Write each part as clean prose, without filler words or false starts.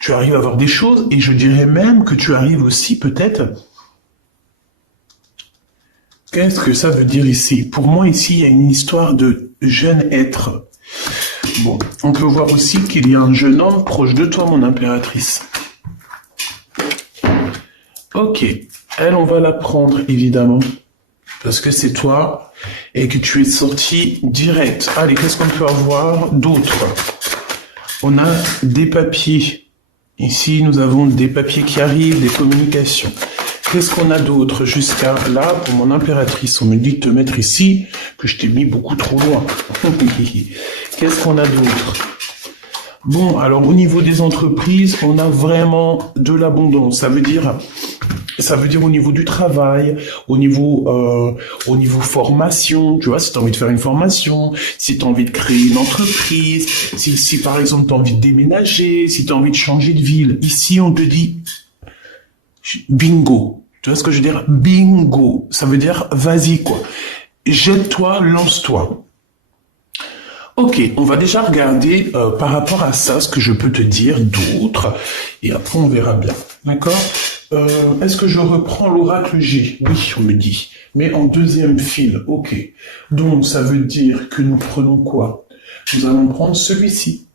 tu arrives à voir des choses, et je dirais même que tu arrives aussi peut-être... Qu'est-ce que ça veut dire ici? Pour moi, ici, il y a une histoire de jeune être. Bon, on peut voir aussi qu'il y a un jeune homme proche de toi, mon impératrice. Ok, elle, on va la prendre, évidemment, parce que c'est toi, et que tu es sorti direct. Allez, qu'est-ce qu'on peut avoir d'autre? On a des papiers. Ici, nous avons des papiers qui arrivent, des communications. Qu'est-ce qu'on a d'autre jusqu'à là pour mon impératrice? On me dit de te mettre ici, que je t'ai mis beaucoup trop loin. Qu'est-ce qu'on a d'autre? Bon, alors au niveau des entreprises, on a vraiment de l'abondance. Ça veut dire au niveau du travail, au niveau formation, tu vois, si tu as envie de faire une formation, si tu as envie de créer une entreprise, si par exemple tu as envie de déménager, si tu as envie de changer de ville. Ici, on te dit bingo. Tu vois ce que je veux dire? Bingo. Ça veut dire vas-y, quoi. Jette-toi, lance-toi. Ok, on va déjà regarder par rapport à ça ce que je peux te dire d'autre. Et après, on verra bien. D'accord? Est-ce que je reprends l'oracle G? Oui, on me dit. Mais en deuxième fil. Ok. Donc, ça veut dire que nous prenons quoi? Nous allons prendre celui-ci.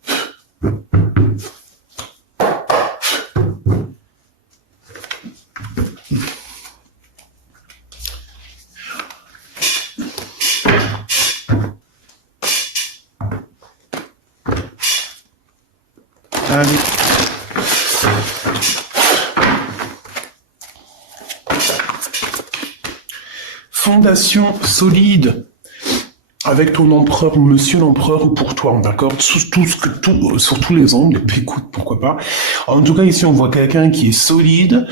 Allez. Fondation solide avec ton empereur ou monsieur l'empereur ou pour toi, d'accord? Sur tous les angles, écoute, pourquoi pas. En tout cas, ici, on voit quelqu'un qui est solide,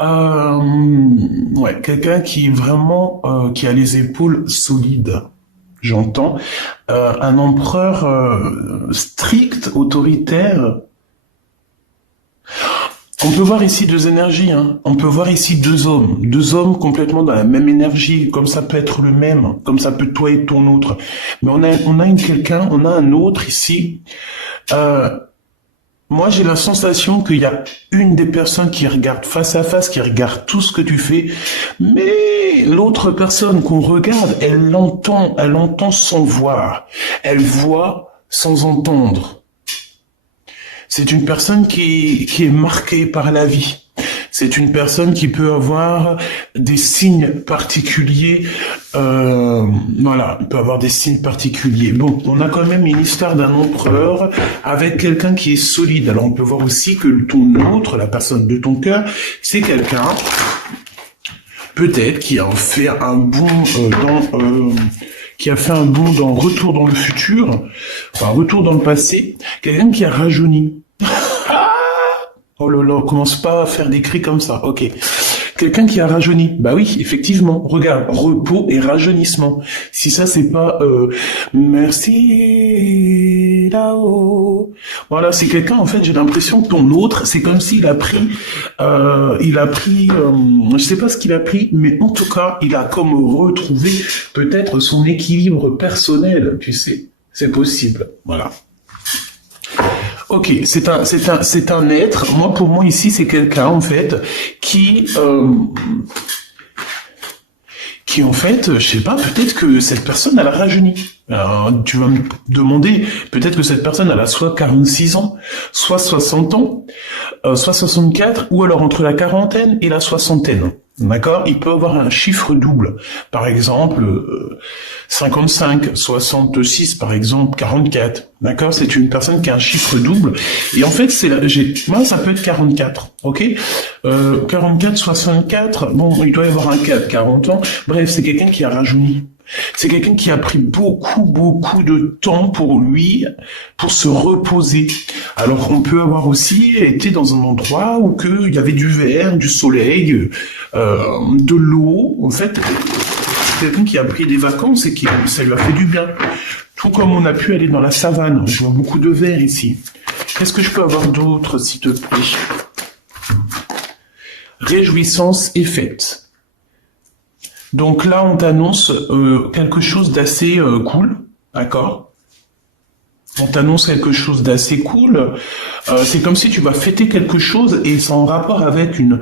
ouais, quelqu'un qui est vraiment, qui a les épaules solides. J'entends. Un empereur strict, autoritaire. On peut voir ici deux énergies, hein. On peut voir ici deux hommes complètement dans la même énergie, comme ça peut être le même, comme ça peut toi et ton autre. Mais on a un autre ici. Moi, j'ai la sensation qu'il y a une des personnes qui regarde face à face, qui regarde tout ce que tu fais, mais l'autre personne qu'on regarde, elle entend sans voir, elle voit sans entendre. C'est une personne qui est marquée par la vie. C'est une personne qui peut avoir des signes particuliers. Voilà, il peut avoir des signes particuliers. Bon, on a quand même une histoire d'un empereur avec quelqu'un qui est solide. Alors on peut voir aussi que ton autre, la personne de ton cœur, c'est quelqu'un peut-être qui a fait un bond dans Retour dans le futur, enfin Retour dans le passé, quelqu'un qui a rajeuni. Oh là là, commence pas à faire des cris comme ça, ok. Quelqu'un qui a rajeuni, bah oui, effectivement, regarde, repos et rajeunissement. Si ça c'est pas merci là-haut. Voilà, c'est quelqu'un, en fait, j'ai l'impression que ton autre, c'est comme s'il a pris, je sais pas ce qu'il a pris, mais en tout cas, il a comme retrouvé peut-être son équilibre personnel, tu sais. C'est possible, voilà. Ok, c'est un être. Moi, pour moi ici, c'est quelqu'un en fait qui en fait, je sais pas, peut-être que cette personne elle a rajeuni. Alors, tu vas me demander, peut-être que cette personne elle a soit 46 ans, soit 60 ans, soit 64, ou alors entre la quarantaine et la soixantaine. D'accord? Il peut avoir un chiffre double. Par exemple, 55, 66, par exemple, 44. D'accord? C'est une personne qui a un chiffre double. Et en fait, moi, ça peut être 44. Ok? 44, 64. Bon, il doit y avoir un 4, 40 ans. Bref, c'est quelqu'un qui a rajeuni. C'est quelqu'un qui a pris beaucoup de temps pour lui, pour se reposer. Alors on peut avoir aussi été dans un endroit où il y avait du verre, du soleil, de l'eau. En fait, c'est quelqu'un qui a pris des vacances et ça lui a fait du bien. Tout comme on a pu aller dans la savane. Je vois beaucoup de verre ici. Qu'est-ce que je peux avoir d'autre, s'il te plaît? Réjouissance et fête. Donc là, on t'annonce quelque chose d'assez cool, d'accord? On t'annonce quelque chose d'assez cool. C'est comme si tu vas fêter quelque chose et c'est en rapport avec une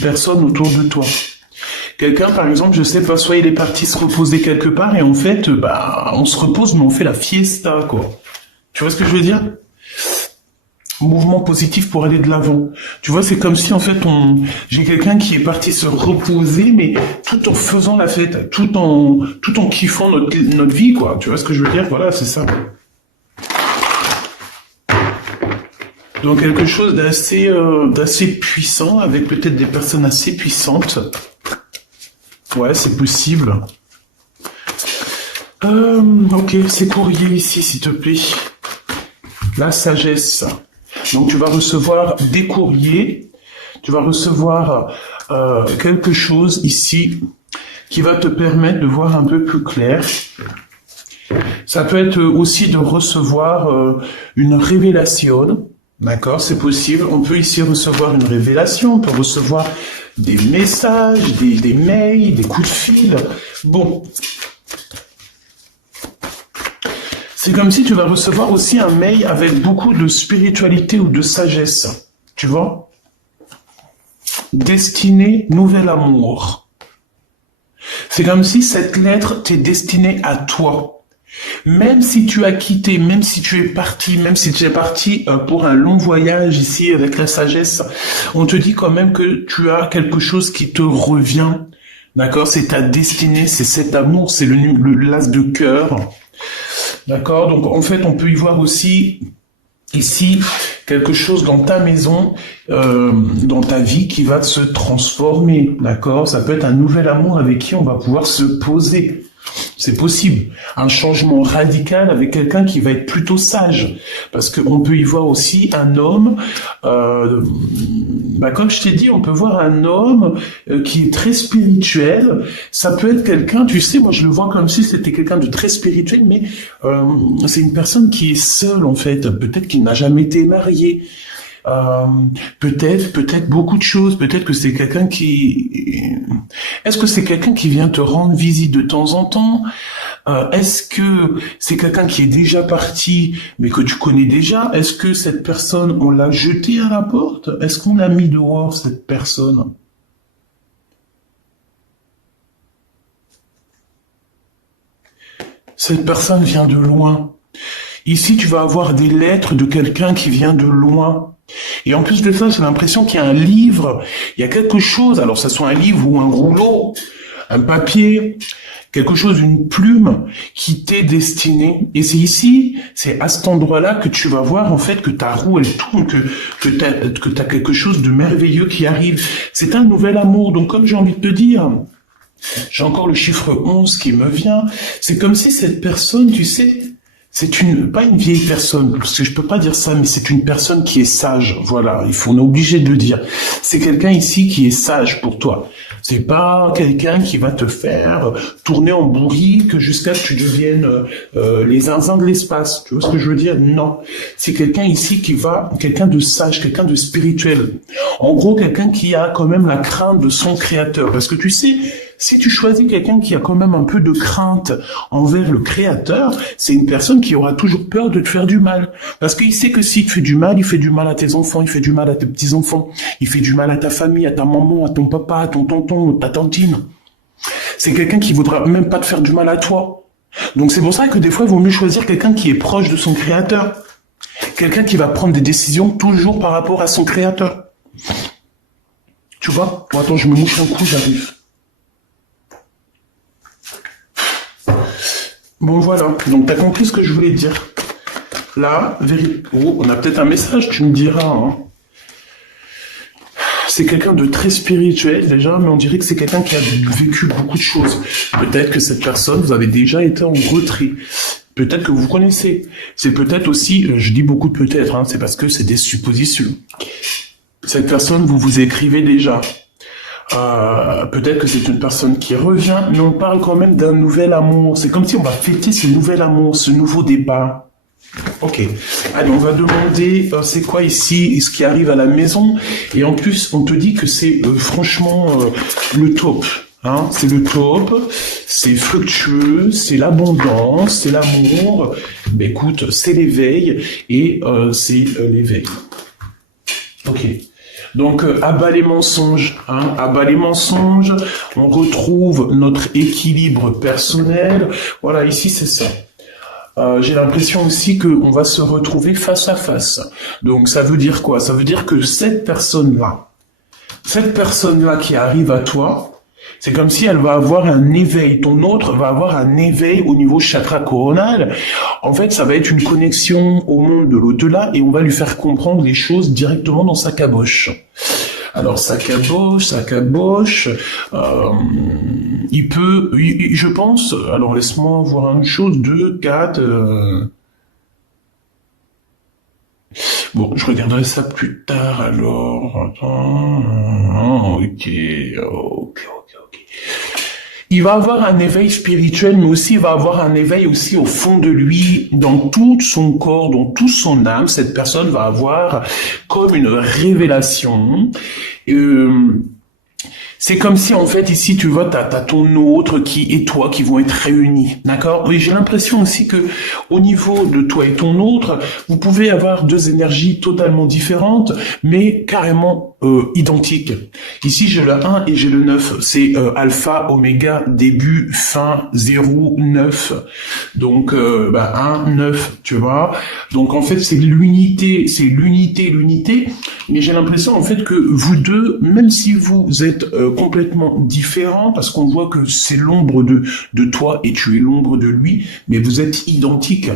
personne autour de toi. Quelqu'un, par exemple, je sais pas, soit il est parti se reposer quelque part et en fait, on se repose mais on fait la fiesta, quoi. Tu vois ce que je veux dire? Mouvement positif pour aller de l'avant. Tu vois, c'est comme si en fait j'ai quelqu'un qui est parti se reposer, mais tout en faisant la fête, tout en kiffant notre vie, quoi. Tu vois ce que je veux dire? Voilà, c'est ça. Donc quelque chose d'assez puissant, avec peut-être des personnes assez puissantes. Ouais, c'est possible. Ok, c'est courrier ici, s'il te plaît. La sagesse. Donc tu vas recevoir des courriers, tu vas recevoir quelque chose ici qui va te permettre de voir un peu plus clair. Ça peut être aussi de recevoir une révélation, d'accord, c'est possible. On peut ici recevoir une révélation, on peut recevoir des messages, des mails, des coups de fil. Bon. C'est comme si tu vas recevoir aussi un mail avec beaucoup de spiritualité ou de sagesse. Tu vois? Destinée, nouvel amour. C'est comme si cette lettre t'est destinée à toi. Même si tu as quitté, même si tu es parti, même si tu es parti pour un long voyage ici avec la sagesse, on te dit quand même que tu as quelque chose qui te revient. D'accord? C'est ta destinée, c'est cet amour, c'est le l'as de cœur. D'accord? Donc en fait, on peut y voir aussi ici quelque chose dans ta maison, dans ta vie qui va se transformer. D'accord? Ça peut être un nouvel amour avec qui on va pouvoir se poser. C'est possible. Un changement radical avec quelqu'un qui va être plutôt sage. Parce qu'on peut y voir aussi un homme, comme je t'ai dit, on peut voir un homme qui est très spirituel. Ça peut être quelqu'un, tu sais, moi je le vois comme si c'était quelqu'un de très spirituel, mais c'est une personne qui est seule en fait. Peut-être qu'il n'a jamais été marié. Peut-être beaucoup de choses. Peut-être que c'est quelqu'un Est-ce que c'est quelqu'un qui vient te rendre visite de temps en temps? Est-ce que c'est quelqu'un qui est déjà parti, mais que tu connais déjà? Est-ce que cette personne, on l'a jetée à la porte? Est-ce qu'on l'a mis dehors, cette personne? Cette personne vient de loin. Ici, tu vas avoir des lettres de quelqu'un qui vient de loin. Et en plus de ça, j'ai l'impression qu'il y a un livre, il y a quelque chose, alors ça soit un livre ou un rouleau, un papier, quelque chose, une plume qui t'est destinée. Et c'est ici, c'est à cet endroit-là que tu vas voir en fait que ta roue elle tourne, que t'as quelque chose de merveilleux qui arrive. C'est un nouvel amour. Donc comme j'ai envie de te dire, j'ai encore le chiffre 11 qui me vient. C'est comme si cette personne, tu sais, c'est pas une vieille personne, parce que je peux pas dire ça, mais c'est une personne qui est sage. Voilà, on est obligé de le dire. C'est quelqu'un ici qui est sage pour toi. C'est pas quelqu'un qui va te faire tourner en bourrique jusqu'à ce que tu deviennes les zinzins de l'espace. Tu vois ce que je veux dire? Non. C'est quelqu'un ici quelqu'un de sage, quelqu'un de spirituel. En gros, quelqu'un qui a quand même la crainte de son créateur. Parce que tu sais, si tu choisis quelqu'un qui a quand même un peu de crainte envers le créateur, c'est une personne qui aura toujours peur de te faire du mal. Parce qu'il sait que s'il te fait du mal, il fait du mal à tes enfants, il fait du mal à tes petits-enfants, il fait du mal à ta famille, à ta maman, à ton papa, à ton tonton, ta tantine. C'est quelqu'un qui voudra même pas te faire du mal à toi. Donc c'est pour ça que des fois, il vaut mieux choisir quelqu'un qui est proche de son créateur. Quelqu'un qui va prendre des décisions toujours par rapport à son créateur. Tu vois? Bon, attends, je me mouche un coup, j'arrive. Bon voilà, donc t'as compris ce que je voulais dire. Là, on a peut-être un message, tu me diras. Hein. C'est quelqu'un de très spirituel déjà, mais on dirait que c'est quelqu'un qui a vécu beaucoup de choses. Peut-être que cette personne, vous avez déjà été en retrait. Peut-être que vous connaissez. C'est peut-être aussi, je dis beaucoup de peut-être, hein, c'est parce que c'est des suppositions. Cette personne, vous vous écrivez déjà. Peut-être que c'est une personne qui revient, mais on parle quand même d'un nouvel amour. C'est comme si on va fêter ce nouvel amour, ce nouveau départ. Ok. Allez, on va demander, c'est quoi ici, ce qui arrive à la maison. Et en plus, on te dit que c'est franchement le top. Hein, c'est le top, c'est fructueux, c'est l'abondance, c'est l'amour. Ben écoute, c'est l'éveil et c'est l'éveil. Ok. Donc, abat les mensonges, hein, abat les mensonges, on retrouve notre équilibre personnel. Voilà, ici, c'est ça. J'ai l'impression aussi qu'on va se retrouver face à face. Donc, ça veut dire quoi? Ça veut dire que cette personne-là qui arrive à toi, c'est comme si elle va avoir un éveil. Ton autre va avoir un éveil au niveau chakra coronal. En fait, ça va être une connexion au monde de l'au-delà et on va lui faire comprendre les choses directement dans sa caboche. Alors, sa caboche, je pense, alors laisse-moi voir une chose, 2, 4... Bon, je regarderai ça plus tard, alors... Ok. Il va avoir un éveil spirituel, mais aussi il va avoir un éveil aussi au fond de lui, dans tout son corps, dans toute son âme. Cette personne va avoir comme une révélation. C'est comme si, en fait, ici, tu vois, t'as ton autre et toi qui vont être réunis, d'accord? Oui, j'ai l'impression aussi que, au niveau de toi et ton autre, vous pouvez avoir deux énergies totalement différentes, mais carrément identiques. Ici, j'ai le 1 et j'ai le 9. C'est alpha, oméga, début, fin, 0, 9. Donc, 1, 9, tu vois? Donc, en fait, c'est l'unité, mais j'ai l'impression, en fait, que vous deux, même si vous êtes complètement différents, parce qu'on voit que c'est l'ombre de toi et tu es l'ombre de lui, mais vous êtes identiques.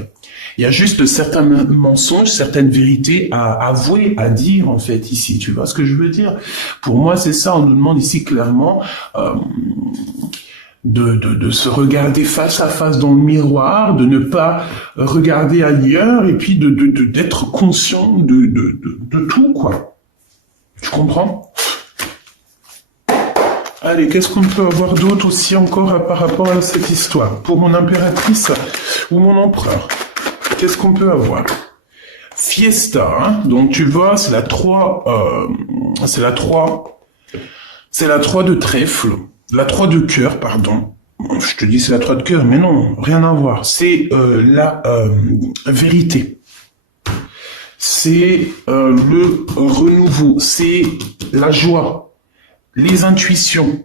Il y a juste certains mensonges, certaines vérités à avouer, à dire, en fait, ici. Tu vois ce que je veux dire? Pour moi, c'est ça. On nous demande ici clairement de se regarder face à face dans le miroir, de ne pas regarder ailleurs, et puis d'être conscient de tout, quoi. Tu comprends? Allez, qu'est-ce qu'on peut avoir d'autre aussi encore par rapport à cette histoire? Pour mon impératrice ou mon empereur, qu'est-ce qu'on peut avoir? Fiesta, hein? Donc tu vois, c'est la 3 de trèfle, la 3 de cœur, pardon. Je te dis c'est la 3 de cœur, mais non, rien à voir. C'est la vérité. C'est le renouveau, c'est la joie. Les intuitions,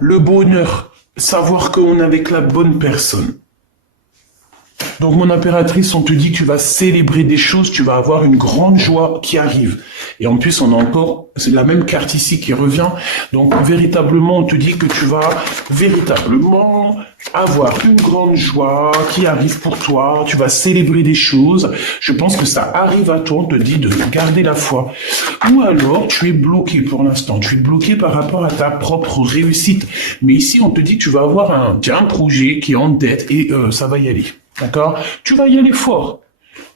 le bonheur, savoir qu'on est avec la bonne personne. Donc mon impératrice, on te dit que tu vas célébrer des choses, tu vas avoir une grande joie qui arrive. Et en plus, on a encore, c'est la même carte ici qui revient. Donc véritablement, on te dit que tu vas véritablement avoir une grande joie qui arrive pour toi. Tu vas célébrer des choses. Je pense que ça arrive à toi, on te dit de garder la foi. Ou alors, tu es bloqué pour l'instant. Tu es bloqué par rapport à ta propre réussite. Mais ici, on te dit que tu vas avoir un projet qui est en tête et ça va y aller. D'accord? Tu vas y aller fort.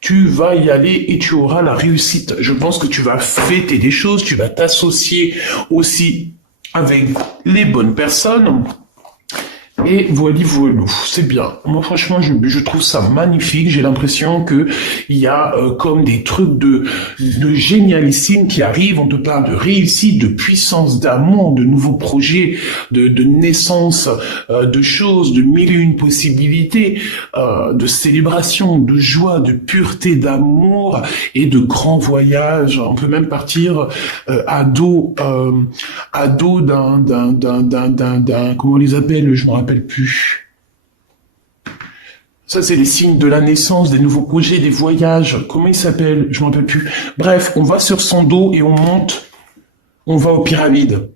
Tu vas y aller et tu auras la réussite. Je pense que tu vas fêter des choses, tu vas t'associer aussi avec les bonnes personnes. Et voilà, c'est bien. Moi, franchement, je trouve ça magnifique. J'ai l'impression que il y a comme des trucs de génialissime qui arrivent. On te parle de réussite, de puissance, d'amour, de nouveaux projets, de naissance, de choses, de mille et une possibilités, de célébration, de joie, de pureté, d'amour et de grands voyages. On peut même partir à dos d'un comment on les appelle, je me rappelle plus. Ça, c'est les signes de la naissance, des nouveaux projets, des voyages. Comment il s'appelle? Je me rappelle plus. Bref, on va sur son dos et on monte. On va aux pyramides.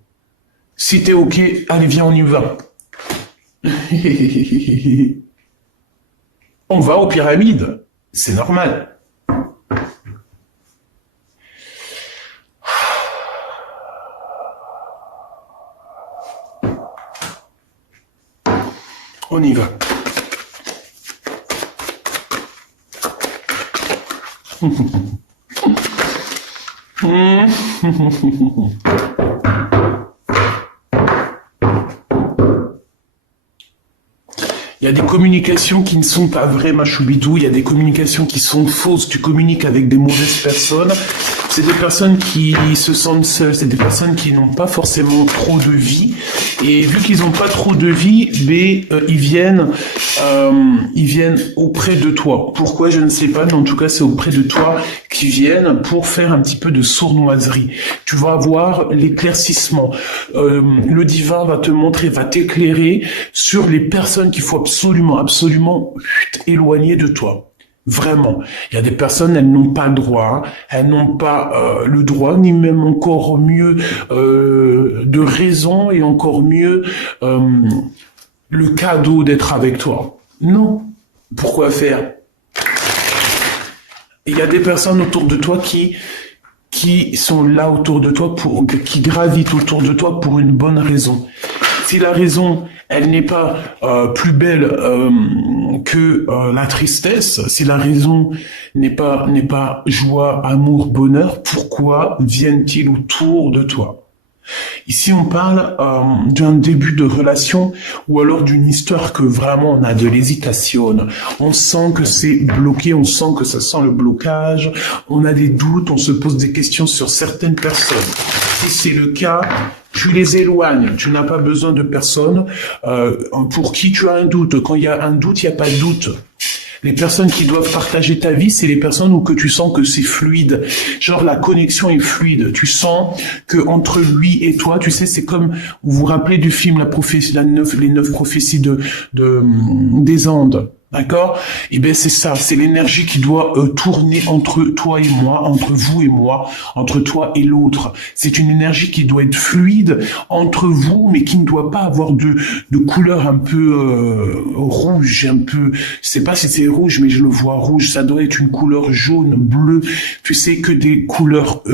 Si t'es ok, allez, viens, on y va. On va aux pyramides. C'est normal. On y va. Il y a des communications qui ne sont pas vraies, ma choubidou. Il y a des communications qui sont fausses. Tu communiques avec des mauvaises personnes. C'est des personnes qui se sentent seules. C'est des personnes qui n'ont pas forcément trop de vie. Et vu qu'ils n'ont pas trop de vie, ils viennent auprès de toi. Pourquoi, je ne sais pas, mais en tout cas, c'est auprès de toi qu'ils viennent pour faire un petit peu de sournoiserie. Tu vas avoir l'éclaircissement. Le divin va te montrer, va t'éclairer sur les personnes qu'il faut absolument éloigner de toi. Vraiment. Il y a des personnes, elles n'ont pas le droit, elles n'ont pas le droit, ni même encore mieux de raison, et encore mieux le cadeau d'être avec toi. Non. Pourquoi faire? Il y a des personnes autour de toi qui sont là autour de toi, qui gravitent autour de toi pour une bonne raison. Si la raison, elle n'est pas plus belle que la tristesse, si la raison n'est pas joie, amour, bonheur, pourquoi viennent-ils autour de toi? Ici, on parle d'un début de relation ou alors d'une histoire que vraiment on a de l'hésitation. On sent que c'est bloqué, on sent que ça sent le blocage, on a des doutes, on se pose des questions sur certaines personnes. Si c'est le cas, tu les éloignes. Tu n'as pas besoin de personnes pour qui tu as un doute. Quand il y a un doute, il n'y a pas de doute. Les personnes qui doivent partager ta vie, c'est les personnes où que tu sens que c'est fluide. Genre, la connexion est fluide. Tu sens que entre lui et toi, tu sais, c'est comme, vous vous rappelez du film les 9 prophéties des Andes. D'accord? Eh bien, c'est ça. C'est l'énergie qui doit tourner entre toi et moi, entre vous et moi, entre toi et l'autre. C'est une énergie qui doit être fluide entre vous, mais qui ne doit pas avoir de couleur un peu rouge, un peu... Je sais pas si c'est rouge, mais je le vois rouge. Ça doit être une couleur jaune, bleue. Tu sais, que des couleurs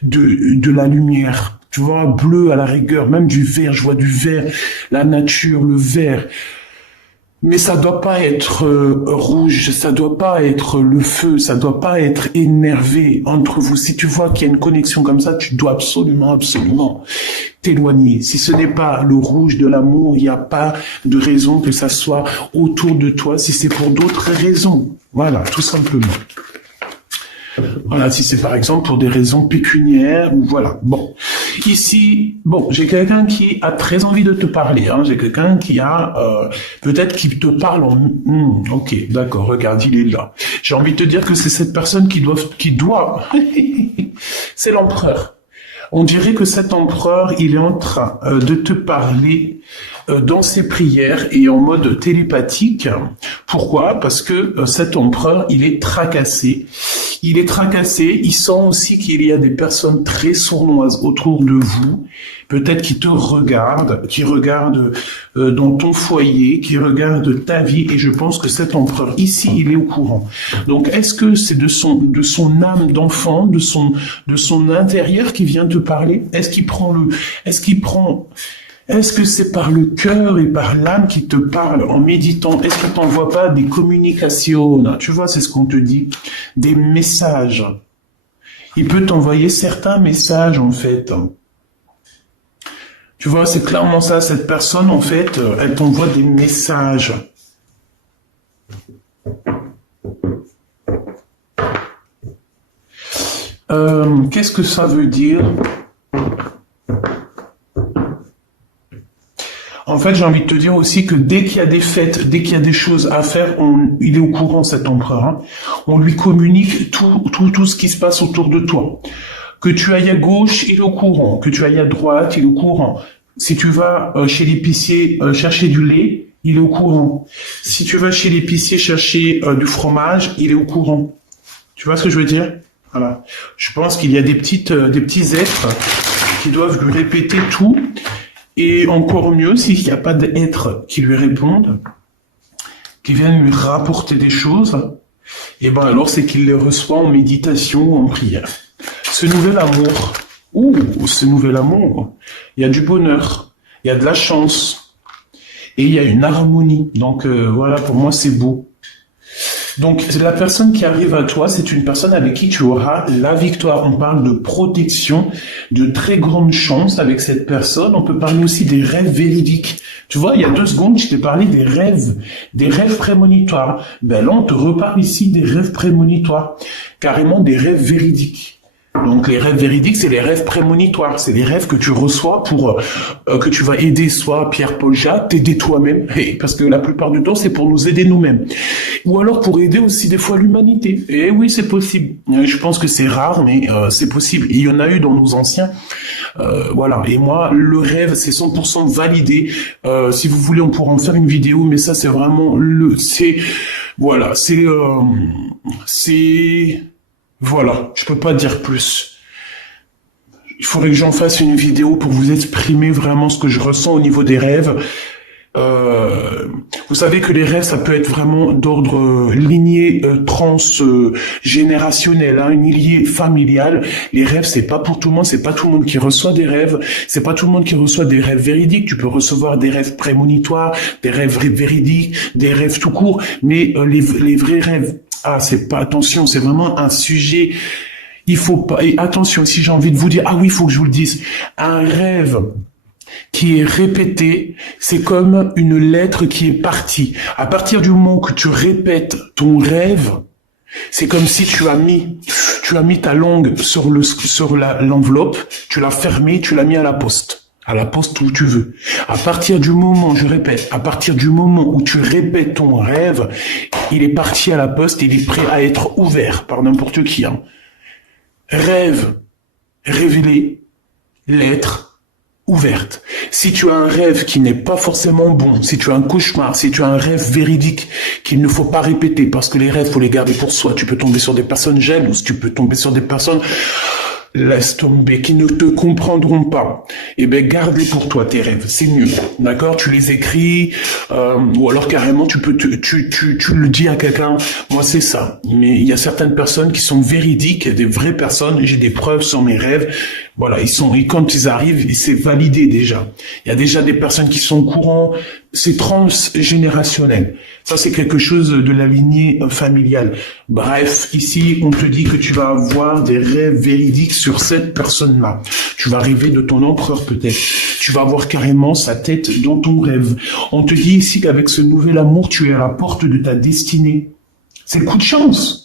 de la lumière. Tu vois, bleu à la rigueur, même du vert. Je vois du vert, la nature, le vert. Mais ça doit pas être rouge, ça doit pas être le feu, ça doit pas être énervé entre vous. Si tu vois qu'il y a une connexion comme ça, tu dois absolument t'éloigner. Si ce n'est pas le rouge de l'amour, il n'y a pas de raison que ça soit autour de toi, si c'est pour d'autres raisons. Voilà, tout simplement. Voilà, si c'est par exemple pour des raisons pécuniaires, ou voilà. Bon, ici, j'ai quelqu'un qui a très envie de te parler. Hein. J'ai quelqu'un qui a peut-être qui te parle en... ok, d'accord, regarde, il est là. J'ai envie de te dire que c'est cette personne qui doit... c'est l'empereur. On dirait que cet empereur, il est en train de te parler dans ses prières et en mode télépathique. Pourquoi? Parce que cet empereur, il est tracassé. Il est tracassé, il sent aussi qu'il y a des personnes très sournoises autour de vous, peut-être qui te regardent, qui regardent dans ton foyer, qui regardent ta vie, et je pense que cet empereur ici, il est au courant. Donc, est-ce que c'est de son âme d'enfant, de son intérieur qui vient te parler? Est-ce que c'est par le cœur et par l'âme qui te parle en méditant? Est-ce que tu n'envoies pas des communications? Tu vois, c'est ce qu'on te dit. Des messages. Il peut t'envoyer certains messages, en fait. Tu vois, c'est clairement ça. Cette personne, en fait, elle t'envoie des messages. Qu'est-ce que ça veut dire? En fait, j'ai envie de te dire aussi que dès qu'il y a des fêtes, dès qu'il y a des choses à faire, il est au courant, cet empereur. Hein. On lui communique tout ce qui se passe autour de toi. Que tu ailles à gauche, il est au courant. Que tu ailles à droite, il est au courant. Si tu vas chez l'épicier chercher du lait, il est au courant. Si tu vas chez l'épicier chercher du fromage, il est au courant. Tu vois ce que je veux dire? Voilà. Je pense qu'il y a des petits êtres qui doivent lui répéter tout. Et encore mieux, s'il n'y a pas d'êtres qui lui répondent, qui viennent lui rapporter des choses, et ben alors c'est qu'il les reçoit en méditation ou en prière. Ce nouvel amour, il y a du bonheur, il y a de la chance, et il y a une harmonie. Donc voilà, pour moi c'est beau. Donc, la personne qui arrive à toi, c'est une personne avec qui tu auras la victoire. On parle de protection, de très grande chance avec cette personne. On peut parler aussi des rêves véridiques. Tu vois, il y a 2 secondes, je t'ai parlé des rêves prémonitoires. Ben là, on te reparle ici des rêves prémonitoires. Carrément des rêves véridiques. Donc les rêves véridiques, c'est les rêves prémonitoires, c'est les rêves que tu reçois pour que tu vas aider soit Pierre, Paul, Jacques, t'aider toi-même, parce que la plupart du temps c'est pour nous aider nous-mêmes, ou alors pour aider aussi des fois l'humanité. Et oui, c'est possible. Je pense que c'est rare, mais c'est possible. Et il y en a eu dans nos anciens. Voilà. Et moi, le rêve, c'est 100% validé. Si vous voulez, on pourra en faire une vidéo, mais ça, c'est vraiment voilà, voilà. Je peux pas dire plus. Il faudrait que j'en fasse une vidéo pour vous exprimer vraiment ce que je ressens au niveau des rêves. Vous savez que les rêves, ça peut être vraiment d'ordre lignée transgénérationnel, une lignée familiale. Les rêves, c'est pas pour tout le monde, c'est pas tout le monde qui reçoit des rêves, c'est pas tout le monde qui reçoit des rêves véridiques. Tu peux recevoir des rêves prémonitoires, des rêves véridiques, des rêves tout court, mais les vrais rêves, c'est pas, attention, c'est vraiment un sujet. Il faut pas, et attention, si j'ai envie de vous dire, oui, il faut que je vous le dise, un rêve qui est répété, c'est comme une lettre qui est partie. À partir du moment que tu répètes ton rêve, c'est comme si tu as mis ta langue sur l'enveloppe, tu l'as fermée, tu l'as mis à la poste où tu veux. À partir du moment, je répète, à partir du moment où tu répètes ton rêve, il est parti à la poste, il est prêt à être ouvert par n'importe qui. Rêve révélé, lettre ouverte. Si tu as un rêve qui n'est pas forcément bon, si tu as un cauchemar, si tu as un rêve véridique qu'il ne faut pas répéter, parce que les rêves, faut les garder pour soi. Tu peux tomber sur des personnes jalouses, tu peux tomber sur des personnes, laisse tomber, qui ne te comprendront pas. Eh ben, garde-les pour toi, tes rêves. C'est mieux. D'accord? Tu les écris, ou alors carrément, tu le dis à quelqu'un. Moi, c'est ça. Mais il y a certaines personnes qui sont véridiques, des vraies personnes. J'ai des preuves sur mes rêves. Voilà, et quand ils arrivent, c'est validé déjà. Il y a déjà des personnes qui sont au courant. C'est transgénérationnel. Ça, c'est quelque chose de la lignée familiale. Bref, ici, on te dit que tu vas avoir des rêves véridiques sur cette personne-là. Tu vas rêver de ton empereur, peut-être. Tu vas avoir carrément sa tête dans ton rêve. On te dit ici qu'avec ce nouvel amour, tu es à la porte de ta destinée. C'est le coup de chance.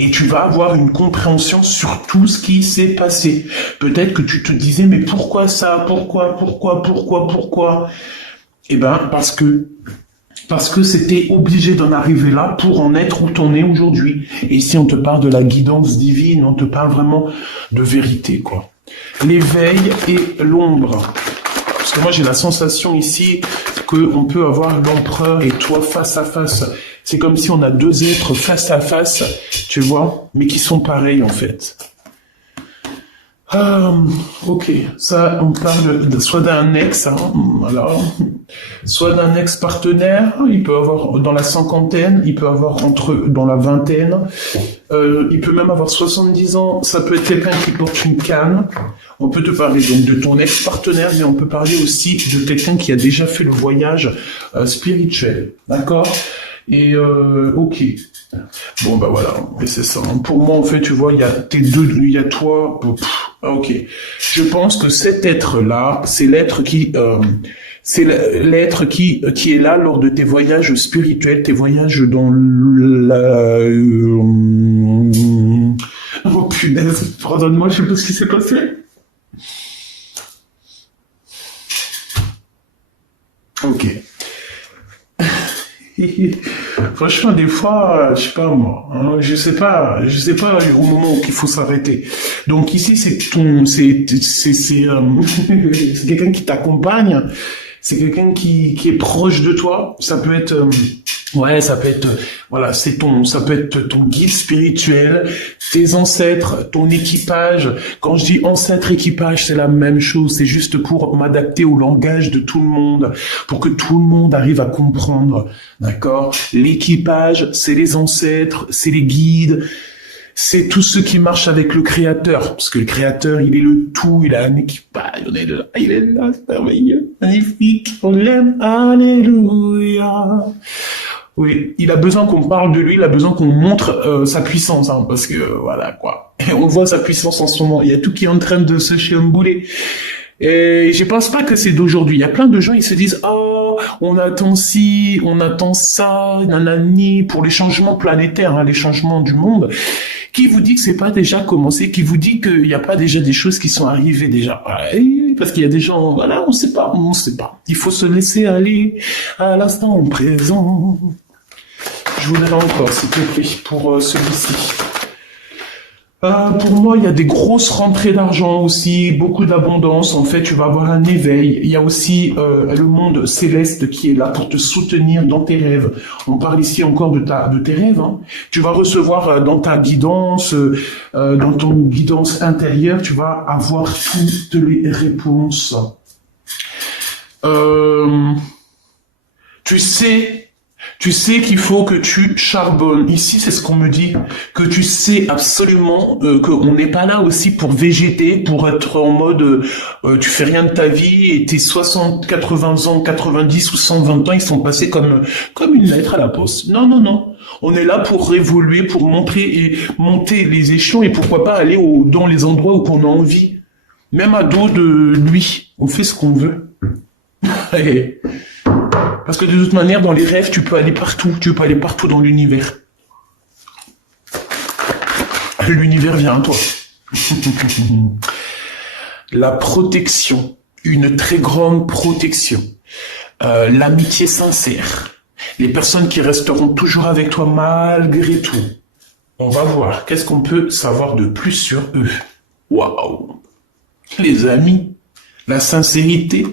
Et tu vas avoir une compréhension sur tout ce qui s'est passé. Peut-être que tu te disais, mais pourquoi ça? Pourquoi? Eh ben, parce que c'était obligé d'en arriver là pour en être où t'en es aujourd'hui. Et ici, on te parle de la guidance divine, on te parle vraiment de vérité, quoi. L'éveil et l'ombre. Parce que moi, j'ai la sensation ici qu'on peut avoir l'empereur et toi face à face. C'est comme si on a deux êtres face à face, tu vois, mais qui sont pareils, en fait. Ok, ça, on parle soit d'un ex, voilà, soit d'un ex-partenaire, il peut avoir dans la cinquantaine, il peut avoir dans la vingtaine, il peut même avoir 70 ans, ça peut être quelqu'un qui porte une canne. On peut te parler donc de ton ex-partenaire, mais on peut parler aussi de quelqu'un qui a déjà fait le voyage spirituel, d'accord? Et ok. Bon bah voilà, et c'est ça. Pour moi en fait, tu vois, il y a toi. Ok. Je pense que cet être-là, c'est l'être qui est là lors de tes voyages spirituels, tes voyages dans la. Oh punaise, pardonne-moi, je sais pas ce qui s'est passé. Ok. Franchement, des fois, je sais pas moi, je sais pas au moment où il faut s'arrêter. Donc ici, c'est quelqu'un qui t'accompagne, c'est quelqu'un qui est proche de toi. Ça peut être, voilà, ça peut être ton guide spirituel, tes ancêtres, ton équipage. Quand je dis ancêtre, équipage, c'est la même chose. C'est juste pour m'adapter au langage de tout le monde, pour que tout le monde arrive à comprendre. D'accord? L'équipage, c'est les ancêtres, c'est les guides, c'est tous ceux qui marchent avec le Créateur. Parce que le Créateur, il est le tout, il a un équipage, il est là, c'est merveilleux, magnifique, on l'aime, alléluia. Oui, il a besoin qu'on parle de lui, il a besoin qu'on montre sa puissance, parce que voilà quoi. Et on voit sa puissance en ce moment. Il y a tout qui est en train de se chambouler. Et je pense pas que c'est d'aujourd'hui. Il y a plein de gens, ils se disent, oh, on attend ci, on attend ça, nanani, pour les changements planétaires, hein, les changements du monde. Qui vous dit que c'est pas déjà commencé? Qui vous dit qu'il n'y a pas déjà des choses qui sont arrivées déjà? Ouais, parce qu'il y a des gens, voilà, on sait pas. Il faut se laisser aller à l'instant présent. Je vous donne encore, s'il te plaît, pour celui-ci. Pour moi, il y a des grosses rentrées d'argent aussi, beaucoup d'abondance. En fait, tu vas avoir un éveil. Il y a aussi le monde céleste qui est là pour te soutenir dans tes rêves. On parle ici encore de tes rêves. Hein. Tu vas recevoir dans ta guidance, dans ton guidance intérieure, tu vas avoir toutes les réponses. Tu sais qu'il faut que tu charbonnes. Ici, c'est ce qu'on me dit, que tu sais absolument qu'on n'est pas là aussi pour végéter, pour être en mode tu fais rien de ta vie et tes 60, 80 ans, 90 ou 120 ans, ils sont passés comme une lettre à la poste. Non, non, non. On est là pour évoluer, pour montrer et monter les échelons et pourquoi pas aller dans les endroits où on a envie. Même à dos de lui, on fait ce qu'on veut. Parce que de toute manière, dans les rêves, tu peux aller partout. Tu peux aller partout dans l'univers. L'univers vient à toi. La protection. Une très grande protection. L'amitié sincère. Les personnes qui resteront toujours avec toi malgré tout. On va voir. Qu'est-ce qu'on peut savoir de plus sur eux? Waouh! Les amis. La sincérité.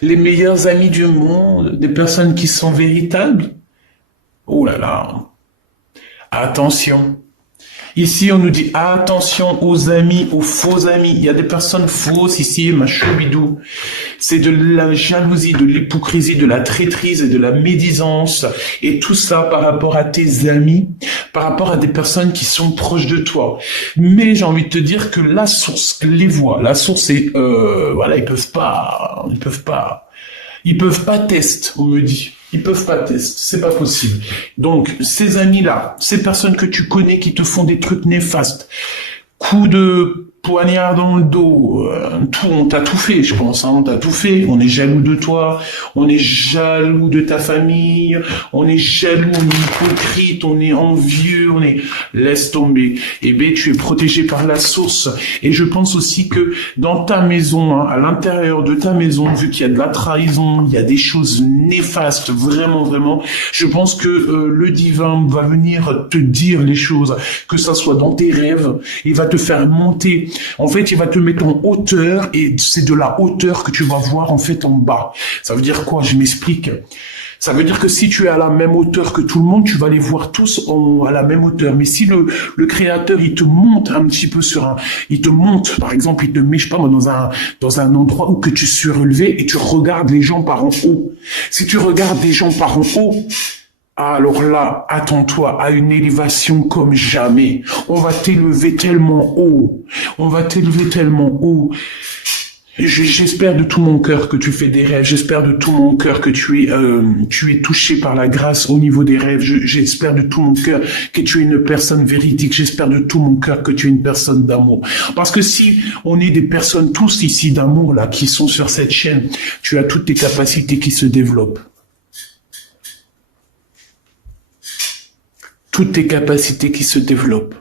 Les meilleurs amis du monde, des personnes qui sont véritables. Oh là là. Attention. Ici, on nous dit attention aux amis, aux faux amis. Il y a des personnes fausses ici, ma choubidou. C'est de la jalousie, de l'hypocrisie, de la traîtrise et de la médisance. Et tout ça par rapport à tes amis, par rapport à des personnes qui sont proches de toi. Mais j'ai envie de te dire que la source les voit. La source est, voilà, ils peuvent pas tester, on me dit. Ils peuvent pas tester, c'est pas possible. Donc, ces amis-là, ces personnes que tu connais qui te font des trucs néfastes, coups de poignard dans le dos, on t'a tout fait, je pense, hein, on t'a tout fait. On est jaloux de toi, on est jaloux de ta famille, on est jaloux, on est hypocrite, on est envieux, laisse tomber. Eh ben, tu es protégé par la source. Et je pense aussi que dans ta maison, hein, à l'intérieur de ta maison, vu qu'il y a de la trahison, il y a des choses néfastes, vraiment, vraiment, je pense que le divin va venir te dire les choses, que ça soit dans tes rêves, il va te faire monter. En fait, il va te mettre en hauteur et c'est de la hauteur que tu vas voir en fait en bas. Ça veut dire quoi? Je m'explique. Ça veut dire que si tu es à la même hauteur que tout le monde, tu vas les voir tous à la même hauteur. Mais si le créateur, il te monte un petit peu il te monte, par exemple, il te met, je sais pas moi, dans un endroit où que tu es surélevé et tu regardes les gens par en haut. Si tu regardes les gens par en haut, alors là, attends-toi à une élévation comme jamais. On va t'élever tellement haut. On va t'élever tellement haut. J'espère de tout mon cœur que tu fais des rêves. J'espère de tout mon cœur que tu es touché par la grâce au niveau des rêves. J'espère de tout mon cœur que tu es une personne véridique. J'espère de tout mon cœur que tu es une personne d'amour. Parce que si on est des personnes tous ici d'amour là qui sont sur cette chaîne, tu as toutes tes capacités qui se développent. Toutes tes capacités qui se développent.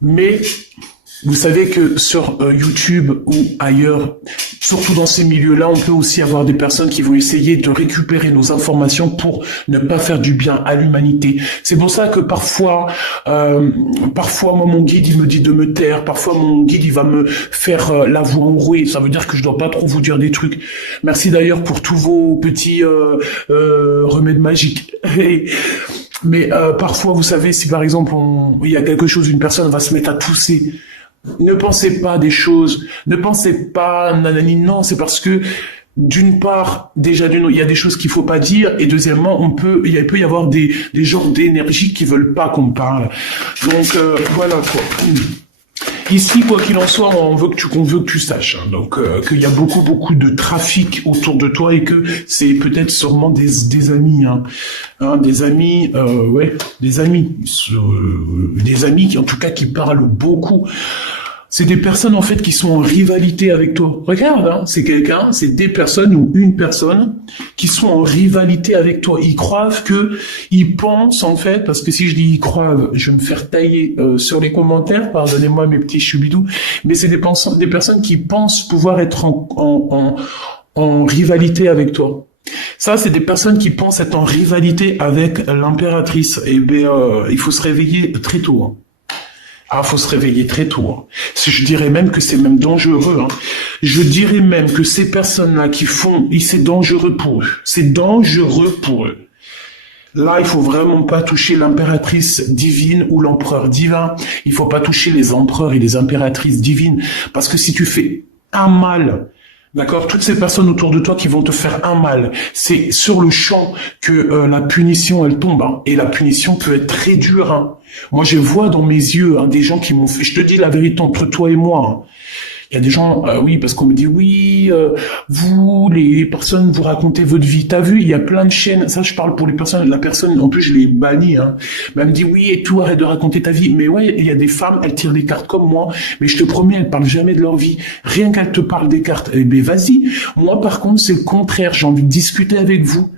Mais vous savez que sur YouTube ou ailleurs, surtout dans ces milieux-là, on peut aussi avoir des personnes qui vont essayer de récupérer nos informations pour ne pas faire du bien à l'humanité. C'est pour ça que parfois, moi, mon guide, il me dit de me taire. Parfois, mon guide, il va me faire la voix enrouée. Ça veut dire que je dois pas trop vous dire des trucs. Merci d'ailleurs pour tous vos petits remèdes magiques. Mais parfois, vous savez, si par exemple, il y a quelque chose, une personne va se mettre à tousser. Ne pensez pas des choses, ne pensez pas nanani, non, c'est parce que d'une part, déjà il y a des choses qu'il faut pas dire, et deuxièmement, il peut y avoir des genres d'énergie qui veulent pas qu'on parle. Donc voilà quoi. Ici, quoi qu'il en soit, on veut que tu saches, hein, donc qu'il y a beaucoup de trafic autour de toi et que c'est peut-être sûrement des amis, des amis, des amis qui en tout cas qui parlent beaucoup. C'est des personnes en fait qui sont en rivalité avec toi. Regarde, hein, c'est quelqu'un, c'est des personnes ou une personne qui sont en rivalité avec toi. Ils croient que, ils pensent en fait, parce que si je dis ils croient, je vais me faire tailler sur les commentaires, pardonnez-moi mes petits choubidous, mais c'est des personnes qui pensent pouvoir être en rivalité avec toi. Ça, c'est des personnes qui pensent être en rivalité avec l'impératrice. Et bien, il faut se réveiller très tôt. Hein. Ah, faut se réveiller très tôt. Hein. Je dirais même que c'est même dangereux. Hein. Je dirais même que ces personnes-là qui font, c'est dangereux pour eux. C'est dangereux pour eux. Là, il faut vraiment pas toucher l'impératrice divine ou l'empereur divin. Il faut pas toucher les empereurs et les impératrices divines. Parce que si tu fais un mal, d'accord, toutes ces personnes autour de toi qui vont te faire un mal, c'est sur le champ que la punition, elle tombe. Hein. Et la punition peut être très dure. Hein. Moi, je vois dans mes yeux hein, des gens qui m'ont fait... Je te dis la vérité entre toi et moi. Hein. Il y a des gens, oui, parce qu'on me dit, oui, vous, les personnes, vous racontez votre vie. T'as vu, il y a plein de chaînes. Ça, je parle pour les personnes. La personne, en plus, je l'ai bannie. Hein. Mais elle me dit, oui, et tout, arrête de raconter ta vie. Mais ouais, il y a des femmes, elles tirent des cartes comme moi. Mais je te promets, elles parlent jamais de leur vie. Rien qu'elles te parlent des cartes. Eh ben, vas-y. Moi, par contre, c'est le contraire. J'ai envie de discuter avec vous.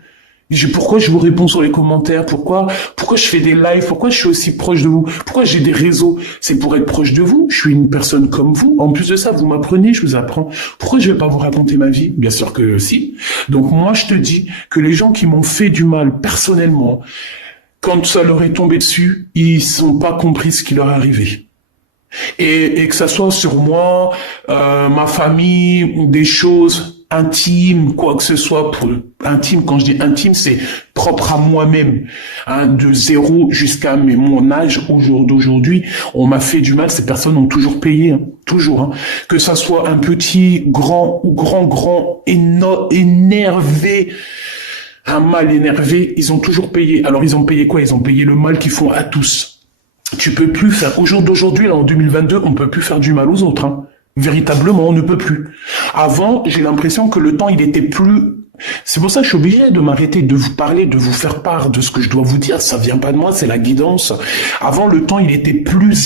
Pourquoi je vous réponds sur les commentaires? Pourquoi je fais des lives? Pourquoi je suis aussi proche de vous? Pourquoi j'ai des réseaux? C'est pour être proche de vous. Je suis une personne comme vous. En plus de ça, vous m'apprenez, je vous apprends. Pourquoi je vais pas vous raconter ma vie? Bien sûr que si. Donc moi, je te dis que les gens qui m'ont fait du mal personnellement, quand ça leur est tombé dessus, ils sont pas compris ce qui leur est arrivé. Et que ça soit sur moi, ma famille, des choses intime, quoi que ce soit, pour intime, quand je dis intime, c'est propre à moi-même, hein, de 0 jusqu'à mon âge d'aujourd'hui, on m'a fait du mal, ces personnes ont toujours payé, hein, toujours, hein, que ça soit un petit, grand ou grand, énervé, un mal énervé, ils ont toujours payé. Alors ils ont payé quoi? Ils ont payé le mal qu'ils font à tous. Tu peux plus faire, au jour d'aujourd'hui, là, en 2022, on peut plus faire du mal aux autres, hein. Véritablement, on ne peut plus. Avant, j'ai l'impression que le temps, il était plus... C'est pour ça que je suis obligé de m'arrêter, de vous parler, de vous faire part de ce que je dois vous dire. Ça vient pas de moi, c'est la guidance. Avant, le temps, il était plus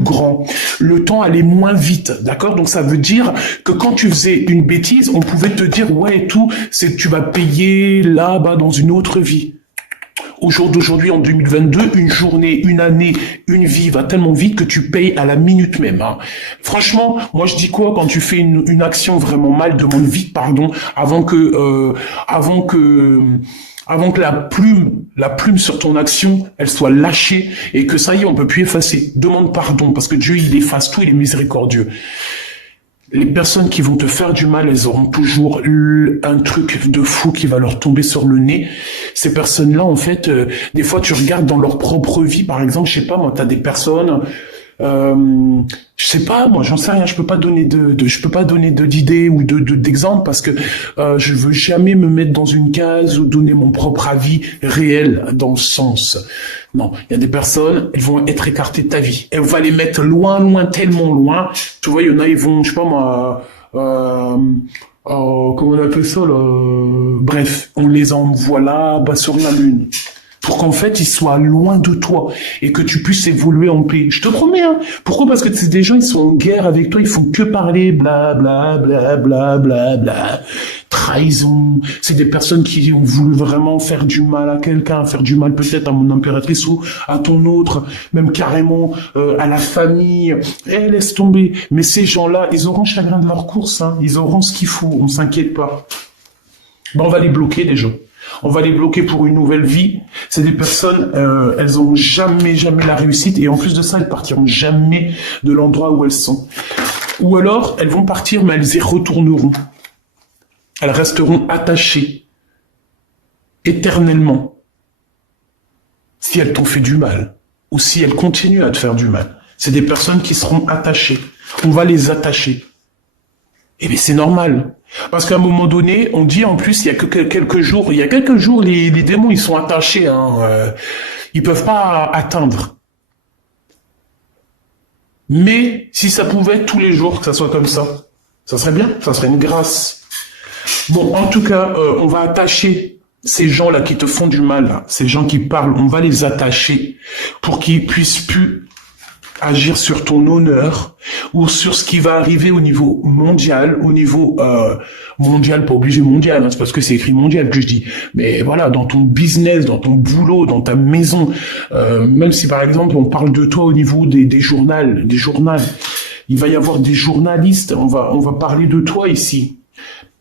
grand. Le temps allait moins vite, d'accord? Donc, ça veut dire que quand tu faisais une bêtise, on pouvait te dire, ouais, et tout, c'est que tu vas payer là-bas dans une autre vie. Au jour d'aujourd'hui, en 2022, une journée, une année, une vie va tellement vite que tu payes à la minute même. Hein. Franchement, moi je dis quoi quand tu fais une action vraiment mal, demande vite pardon avant que la plume sur ton action, elle soit lâchée et que ça y est, on peut plus effacer. Demande pardon parce que Dieu il efface tout, il est miséricordieux. Les personnes qui vont te faire du mal, elles auront toujours un truc de fou qui va leur tomber sur le nez. Ces personnes-là, en fait, des fois, tu regardes dans leur propre vie, par exemple, je sais pas, moi, t'as des personnes, je sais pas, moi, j'en sais rien, je peux pas donner d'idées ou d'exemples parce que je veux jamais me mettre dans une case ou donner mon propre avis réel dans le sens. Non, il y a des personnes, elles vont être écartées de ta vie. Elle va les mettre loin, tellement loin. Tu vois, il y en a, ils vont, je sais pas moi, comment on appelle ça là, bref, on les envoie là, bas sur la lune. Pour qu'en fait, ils soient loin de toi et que tu puisses évoluer en paix. Je te promets, hein. Pourquoi? Parce que c'est des gens, ils sont en guerre avec toi, ils font que parler, bla. Trahison. C'est des personnes qui ont voulu vraiment faire du mal à quelqu'un, faire du mal peut-être à mon impératrice ou à ton autre, même carrément à la famille. Eh, laisse tomber. Mais ces gens-là, ils auront chagrin de leur course, hein. Ils auront ce qu'il faut, on s'inquiète pas. Ben, on va les bloquer, les gens. On va les bloquer pour une nouvelle vie. C'est des personnes, elles ont jamais la réussite et en plus de ça, elles partiront jamais de l'endroit où elles sont. Ou alors, elles vont partir, mais elles y retourneront. Elles resteront attachées éternellement si elles t'ont fait du mal ou si elles continuent à te faire du mal. C'est des personnes qui seront attachées. On va les attacher. Eh bien, c'est normal. Parce qu'à un moment donné, on dit en plus, il y a quelques jours, les démons, ils sont attachés, hein, ils peuvent pas atteindre. Mais, si ça pouvait être tous les jours, que ça soit comme ça serait bien, ça serait une grâce. Bon, en tout cas, on va attacher ces gens-là qui te font du mal, là, ces gens qui parlent, on va les attacher pour qu'ils puissent plus agir sur ton honneur ou sur ce qui va arriver au niveau mondial, mondial, pas obligé mondial, hein, c'est parce que c'est écrit mondial que je dis, mais voilà, dans ton business, dans ton boulot, dans ta maison, même si par exemple on parle de toi au niveau des journaux, il va y avoir des journalistes, on va parler de toi ici.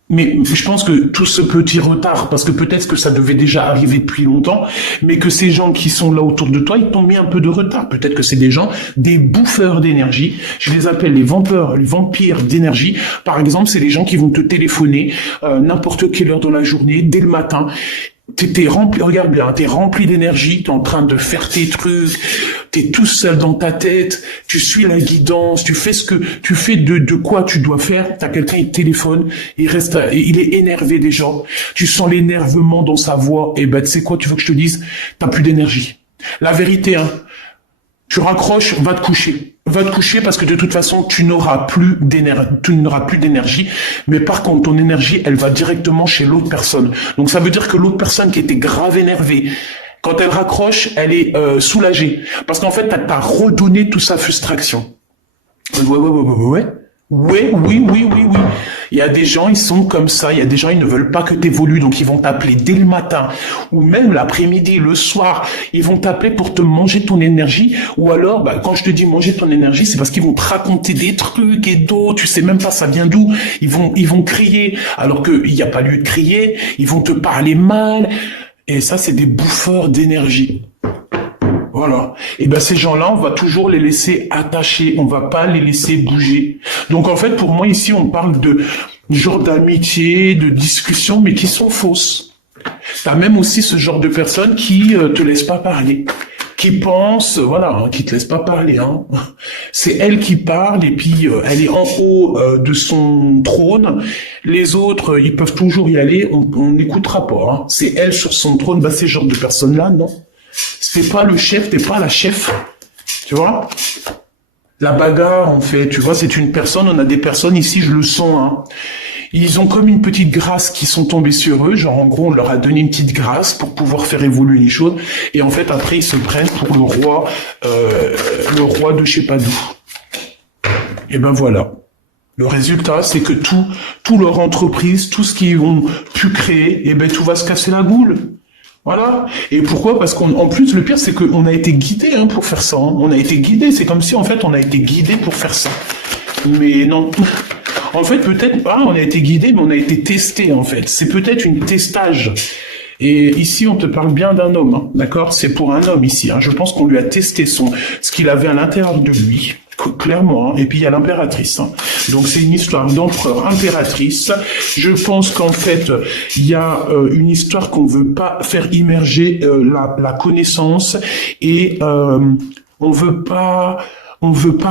Mais je pense que tout ce petit retard, parce que peut-être que ça devait déjà arriver depuis longtemps, mais que ces gens qui sont là autour de toi, ils t'ont mis un peu de retard. Peut-être que c'est des gens, des bouffeurs d'énergie. Je les appelle les vampires d'énergie. Par exemple, c'est les gens qui vont te téléphoner n'importe quelle heure dans la journée, dès le matin. T'es rempli, regarde bien, t'es rempli d'énergie, t'es en train de faire tes trucs, t'es tout seul dans ta tête, tu suis la guidance, tu fais de quoi tu dois faire. T'as quelqu'un, il te téléphone, il est énervé déjà, tu sens l'énervement dans sa voix, et ben tu sais quoi, tu veux que je te dise, t'as plus d'énergie. La vérité, hein, tu raccroches, va te coucher. Va te coucher parce que de toute façon, tu n'auras plus d'énergie. Mais par contre, ton énergie, elle va directement chez l'autre personne. Donc ça veut dire que l'autre personne qui était grave énervée, quand elle raccroche, elle est soulagée. Parce qu'en fait, t'as redonné toute sa frustration. Ouais. Oui. Il y a des gens, ils sont comme ça. Il y a des gens, ils ne veulent pas que tu évolues. Donc, ils vont t'appeler dès le matin ou même l'après-midi, le soir. Ils vont t'appeler pour te manger ton énergie. Ou alors, quand je te dis manger ton énergie, c'est parce qu'ils vont te raconter des trucs et d'autres. Tu sais même pas ça vient d'où. Ils vont crier alors qu'il n'y a pas lieu de crier. Ils vont te parler mal. Et ça, c'est des bouffeurs d'énergie. Voilà. Et ben ces gens-là, on va toujours les laisser attachés, on va pas les laisser bouger. Donc en fait, pour moi ici, on parle de genre d'amitié, de discussion, mais qui sont fausses. T'as même aussi ce genre de personnes qui te laissent pas parler, qui pensent, qui te laissent pas parler. Hein. C'est elle qui parle et puis elle est en haut de son trône. Les autres, ils peuvent toujours y aller, on n'écoutera pas. Hein. C'est elle sur son trône. Ces genres de personnes-là, non. T'es pas le chef, t'es pas la chef, tu vois. La bagarre, en fait, tu vois, c'est une personne, on a des personnes ici, je le sens, hein. Ils ont comme une petite grâce qui sont tombés sur eux, genre en gros, on leur a donné une petite grâce pour pouvoir faire évoluer les choses, et en fait, après, ils se prennent pour le roi de je sais pas d'où. Et ben voilà. Le résultat, c'est que tout leur entreprise, tout ce qu'ils ont pu créer, et ben tout va se casser la goule. Voilà. Et pourquoi? Parce qu'en plus, le pire, c'est qu'on a été guidé pour faire ça. Hein. On a été guidé. C'est comme si, en fait, on a été guidé pour faire ça. Mais non. En fait, peut-être pas, on a été guidé, mais on a été testé, en fait. C'est peut-être une testage. Et ici, on te parle bien d'un homme, hein, d'accord? C'est pour un homme ici. Hein. Je pense qu'on lui a testé ce qu'il avait à l'intérieur de lui. Clairement, hein. Et puis il y a l'impératrice. Hein. Donc c'est une histoire d'empereur impératrice. Je pense qu'en fait, il y a une histoire qu'on veut pas faire immerger la connaissance et on veut pas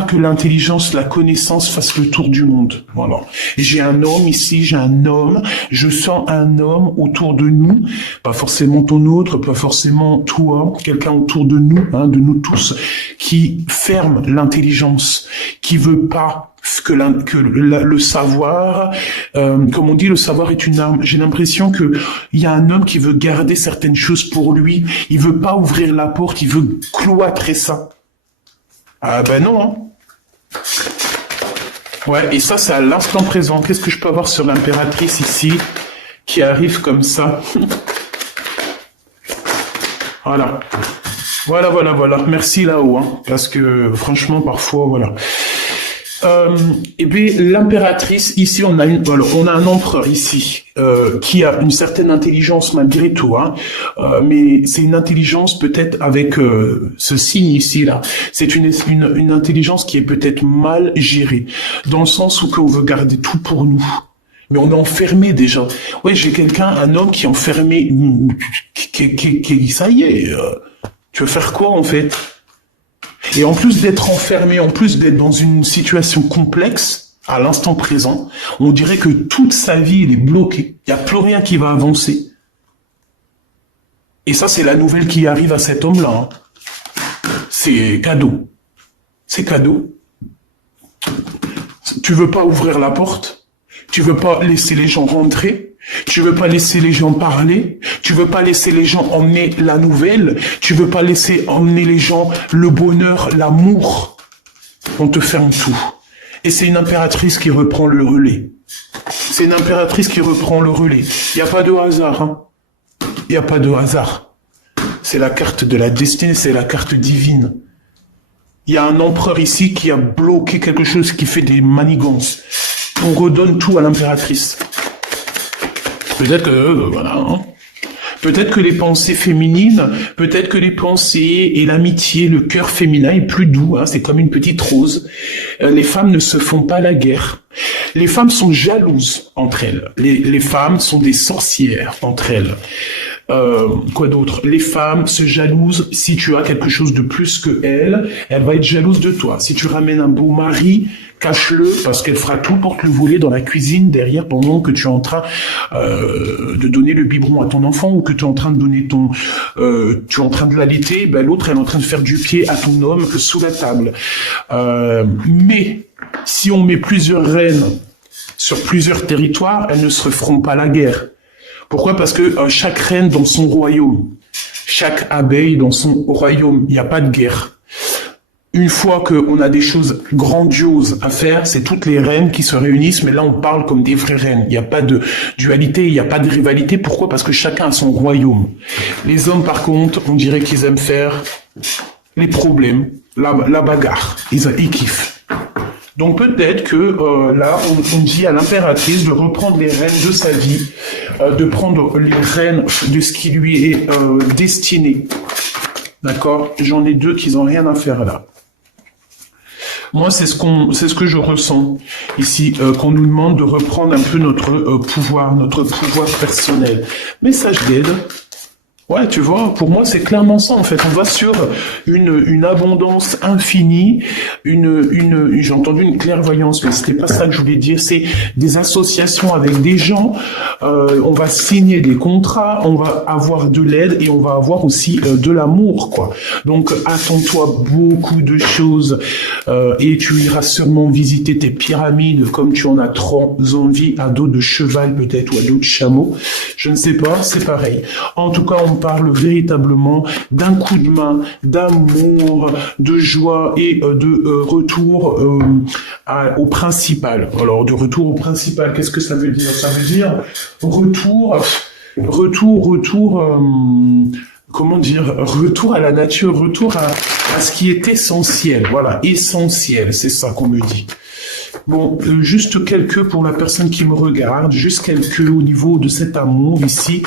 que l'intelligence, la connaissance fasse le tour du monde. Voilà. J'ai un homme ici, je sens un homme autour de nous, pas forcément ton autre, pas forcément toi, quelqu'un autour de nous, de nous tous, qui ferme l'intelligence, qui veut pas que le savoir, comme on dit, le savoir est une arme. J'ai l'impression que il y a un homme qui veut garder certaines choses pour lui, il veut pas ouvrir la porte, il veut cloîtrer ça. Ah ben non. Hein. Ouais, et ça, c'est à l'instant présent. Qu'est-ce que je peux avoir sur l'impératrice ici, qui arrive comme ça? Voilà. Voilà. Merci là-haut, hein, parce que franchement, parfois, voilà. Et puis l'impératrice ici, on a un empereur ici qui a une certaine intelligence malgré tout, hein, mais c'est une intelligence peut-être avec ce signe ici là. C'est une intelligence qui est peut-être mal gérée, dans le sens où qu'on veut garder tout pour nous. Mais on est enfermé déjà. Ouais, j'ai un homme qui est enfermé, qui ça y est. Tu veux faire quoi en fait? Et en plus d'être enfermé, en plus d'être dans une situation complexe, à l'instant présent, on dirait que toute sa vie, il est bloqué. Il n'y a plus rien qui va avancer. Et ça, c'est la nouvelle qui arrive à cet homme-là. Hein. C'est cadeau. C'est cadeau. Tu veux pas ouvrir la porte? Tu veux pas laisser les gens rentrer? Tu veux pas laisser les gens parler, tu veux pas laisser les gens emmener la nouvelle, tu veux pas laisser emmener les gens le bonheur, l'amour. On te ferme tout. Et c'est une impératrice qui reprend le relais. C'est une impératrice qui reprend le relais. Il n'y a pas de hasard, hein. Il n'y a pas de hasard. C'est la carte de la destinée, c'est la carte divine. Il y a un empereur ici qui a bloqué quelque chose, qui fait des manigances. On redonne tout à l'impératrice. Peut-être que, voilà, hein. Peut-être que les pensées féminines, peut-être que les pensées et l'amitié, le cœur féminin est plus doux, hein, c'est comme une petite rose. Les femmes ne se font pas la guerre. Les femmes sont jalouses entre elles. Les femmes sont des sorcières entre elles. Quoi d'autre? Les femmes se jalousent si tu as quelque chose de plus que elle va être jalouse de toi. Si tu ramènes un beau mari, cache-le parce qu'elle fera tout pour te le voler dans la cuisine derrière pendant que tu es en train de donner le biberon à ton enfant ou que tu es en train de donner tu es en train de l'allaiter, ben l'autre elle est en train de faire du pied à ton homme sous la table. Mais si on met plusieurs reines sur plusieurs territoires, elles ne se feront pas la guerre. Pourquoi? Parce que chaque reine dans son royaume, chaque abeille dans son royaume, il n'y a pas de guerre. Une fois qu'on a des choses grandioses à faire, c'est toutes les reines qui se réunissent, mais là on parle comme des vraies reines. Il n'y a pas de dualité, il n'y a pas de rivalité. Pourquoi? Parce que chacun a son royaume. Les hommes par contre, on dirait qu'ils aiment faire les problèmes, la bagarre. Ils kiffent. Donc peut-être que là, on dit à l'impératrice de reprendre les rênes de sa vie, de prendre les rênes de ce qui lui est destiné. D'accord? J'en ai deux qui n'ont rien à faire là. Moi, c'est ce que je ressens ici, qu'on nous demande de reprendre un peu notre pouvoir personnel. Message d'aide. Ouais, tu vois, pour moi, c'est clairement ça, en fait. On va sur une abondance infinie, j'ai entendu une clairvoyance, mais c'était pas ça que je voulais dire, c'est des associations avec des gens, on va signer des contrats, on va avoir de l'aide et on va avoir aussi de l'amour, quoi. Donc, attends-toi beaucoup de choses, et tu iras sûrement visiter tes pyramides comme tu en as trop envie, à dos de cheval peut-être, ou à dos de chameau. Je ne sais pas, c'est pareil. En tout cas, on parle véritablement d'un coup de main, d'amour, de joie et de retour au principal. Alors, de retour au principal, qu'est-ce que ça veut dire? Ça veut dire comment dire, retour à la nature, retour à ce qui est essentiel. Voilà, essentiel, c'est ça qu'on me dit. Bon, juste quelques pour la personne qui me regarde, juste quelques au niveau de cet amour ici.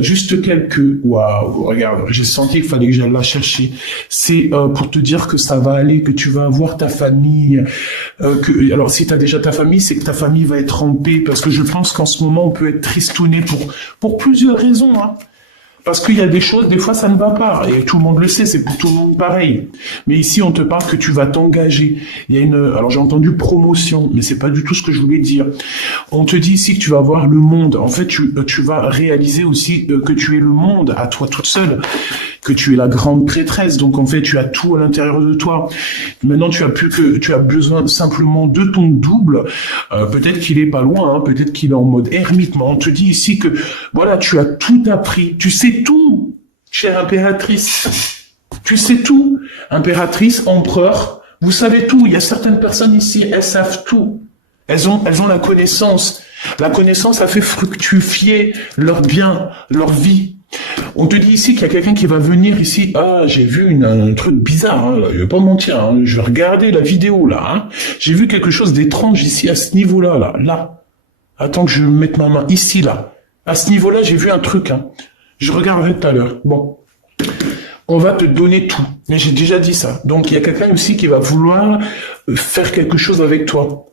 Juste quelques. Waouh, regarde, j'ai senti qu'il fallait que j'aille la chercher. C'est pour te dire que ça va aller, que tu vas avoir ta famille. Alors, si tu as déjà ta famille, c'est que ta famille va être en paix, parce que je pense qu'en ce moment, on peut être tristouné pour plusieurs raisons, hein. Parce qu'il y a des choses, des fois, ça ne va pas. Et tout le monde le sait, c'est pour tout le monde pareil. Mais ici, on te parle que tu vas t'engager. Il y a alors j'ai entendu promotion, mais c'est pas du tout ce que je voulais dire. On te dit ici que tu vas voir le monde. En fait, tu vas réaliser aussi que tu es le monde à toi toute seule. Que tu es la grande prêtresse. Donc, en fait, tu as tout à l'intérieur de toi. Maintenant, tu as besoin simplement de ton double. Peut-être qu'il est pas loin, hein, peut-être qu'il est en mode ermite. Mais on te dit ici que, voilà, tu as tout appris. Tu sais tout, chère impératrice. Tu sais tout. Impératrice, empereur, vous savez tout. Il y a certaines personnes ici, elles savent tout. Elles ont la connaissance. La connaissance a fait fructifier leur bien, leur vie. On te dit ici qu'il y a quelqu'un qui va venir ici. Ah, j'ai vu un truc bizarre, hein, je vais pas mentir, hein. Je vais regarder la vidéo là. Hein. J'ai vu quelque chose d'étrange ici à ce niveau-là, là. Attends que je mette ma main ici, là. À ce niveau-là, j'ai vu un truc. Hein. Je regarderai tout à l'heure. Bon. On va te donner tout. Mais j'ai déjà dit ça. Donc, il y a quelqu'un aussi qui va vouloir faire quelque chose avec toi.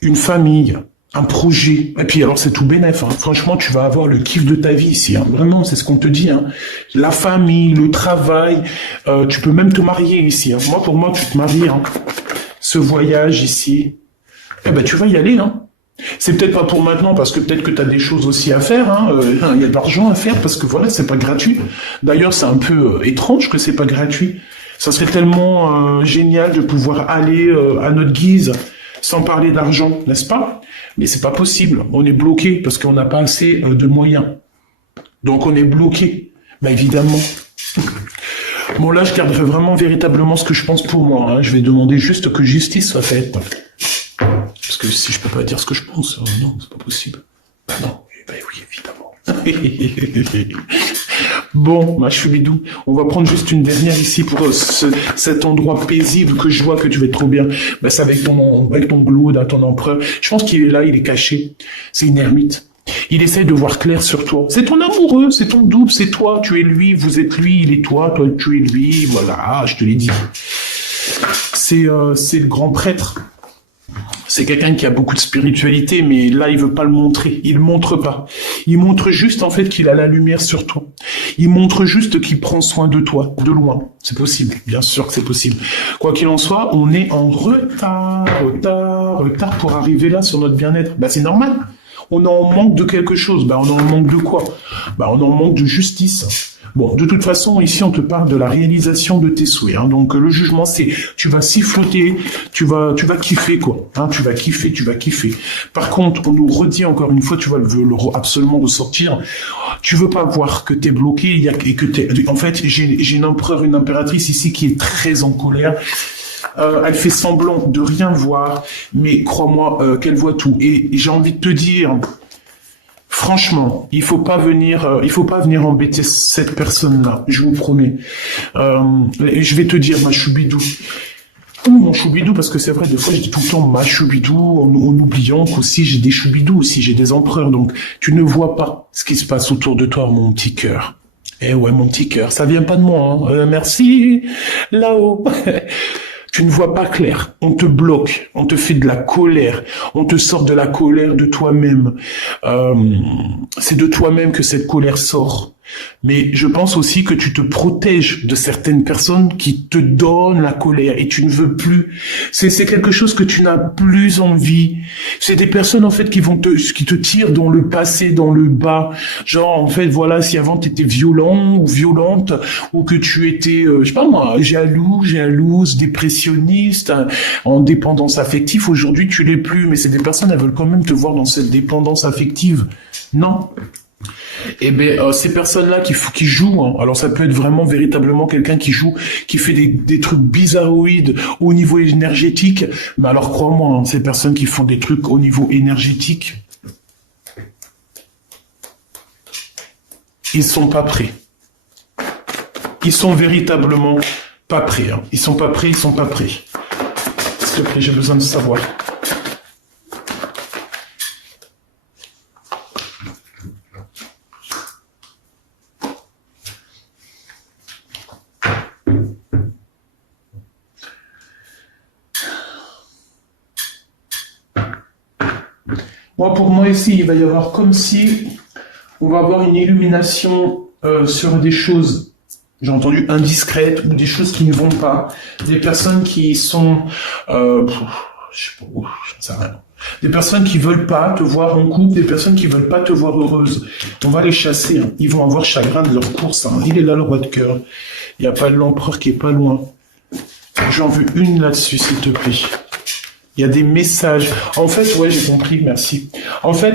Une famille, un projet. Et puis, alors, c'est tout bénef. Hein. Franchement, tu vas avoir le kiff de ta vie ici. Hein. Vraiment, c'est ce qu'on te dit. Hein. La famille, le travail. Tu peux même te marier ici. Hein. Moi, pour moi, tu te maries. Hein. Ce voyage ici. Eh ben, tu vas y aller. Hein. C'est peut-être pas pour maintenant, parce que peut-être que tu as des choses aussi à faire. Hein. Il y a de l'argent à faire, parce que voilà, c'est pas gratuit. D'ailleurs, c'est un peu étrange que c'est pas gratuit. Ça serait tellement génial de pouvoir aller à notre guise, sans parler d'argent, n'est-ce pas? Mais c'est pas possible. On est bloqué, parce qu'on n'a pas assez de moyens. Donc on est bloqué. Ben évidemment. Bon, là, je garderai vraiment véritablement ce que je pense pour moi. Hein. Je vais demander juste que justice soit faite. Parce que si je peux pas dire ce que je pense, non, c'est pas possible. Bah non, bah oui, évidemment. Bon, ma choubidou, on va prendre juste une dernière ici pour cet endroit paisible que je vois que tu vas être trop bien. Bah, c'est avec ton glaude, ton empereur. Je pense qu'il est là, il est caché. C'est une ermite. Il essaye de voir clair sur toi. C'est ton amoureux, c'est ton double, c'est toi, tu es lui, vous êtes lui, il est toi tu es lui, voilà, je te l'ai dit. C'est le grand prêtre. C'est quelqu'un qui a beaucoup de spiritualité, mais là, il veut pas le montrer. Il le montre pas. Il montre juste, en fait, qu'il a la lumière sur toi. Il montre juste qu'il prend soin de toi, de loin. C'est possible. Bien sûr que c'est possible. Quoi qu'il en soit, on est en retard pour arriver là sur notre bien-être. Bah, c'est normal. On en manque de quelque chose. Bah, on en manque de quoi? Bah, on en manque de justice. Bon, de toute façon, ici, on te parle de la réalisation de tes souhaits. Hein. Donc, le jugement, c'est, tu vas siffloter, tu vas kiffer, quoi. Hein, tu vas kiffer. Par contre, on nous redit encore une fois, tu vas absolument ressortir. Tu veux pas voir que t'es bloqué, et que en fait, j'ai une empereur, une impératrice ici qui est très en colère. Elle fait semblant de rien voir, mais crois-moi qu'elle voit tout. Et j'ai envie de te dire, franchement, il faut pas venir embêter cette personne-là, je vous promets. Je vais te dire, ma choubidou, ou mon choubidou, parce que c'est vrai, des fois, je dis tout le temps ma choubidou, en oubliant qu'aussi j'ai des choubidous, aussi j'ai des empereurs, donc tu ne vois pas ce qui se passe autour de toi, mon petit cœur. Eh ouais, mon petit cœur, ça vient pas de moi, hein. Merci, là-haut. Tu ne vois pas clair, on te bloque, on te fait de la colère, on te sort de la colère de toi-même. C'est de toi-même que cette colère sort. Mais je pense aussi que tu te protèges de certaines personnes qui te donnent la colère et tu ne veux plus. C'est quelque chose que tu n'as plus envie. C'est des personnes en fait qui te tirent dans le passé, dans le bas. Genre en fait voilà, si avant tu étais violent ou violente ou que tu étais je sais pas moi, jalouse, dépressionniste, en dépendance affective, aujourd'hui tu l'es plus, mais c'est des personnes elles veulent quand même te voir dans cette dépendance affective. Non. Eh ben ces personnes-là qui jouent, hein, alors ça peut être vraiment véritablement quelqu'un qui joue, qui fait des trucs bizarroïdes au niveau énergétique, mais alors crois-moi, hein, ces personnes qui font des trucs au niveau énergétique, ils sont pas prêts. Ils sont véritablement pas prêts. Hein. Ils sont pas prêts. S'il te plaît, j'ai besoin de savoir. Moi, pour moi, ici, il va y avoir comme si on va avoir une illumination sur des choses, j'ai entendu, indiscrètes, ou des choses qui ne vont pas, des personnes qui sont, je sais pas, j'en sais rien. Des personnes qui veulent pas te voir en couple, des personnes qui veulent pas te voir heureuse. On va les chasser, hein. Ils vont avoir chagrin de leur course. Hein. Il est là, le roi de cœur. Il n'y a pas l'empereur qui est pas loin. J'en veux une là-dessus, s'il te plaît. Il y a des messages. En fait, ouais, j'ai compris, merci. En fait,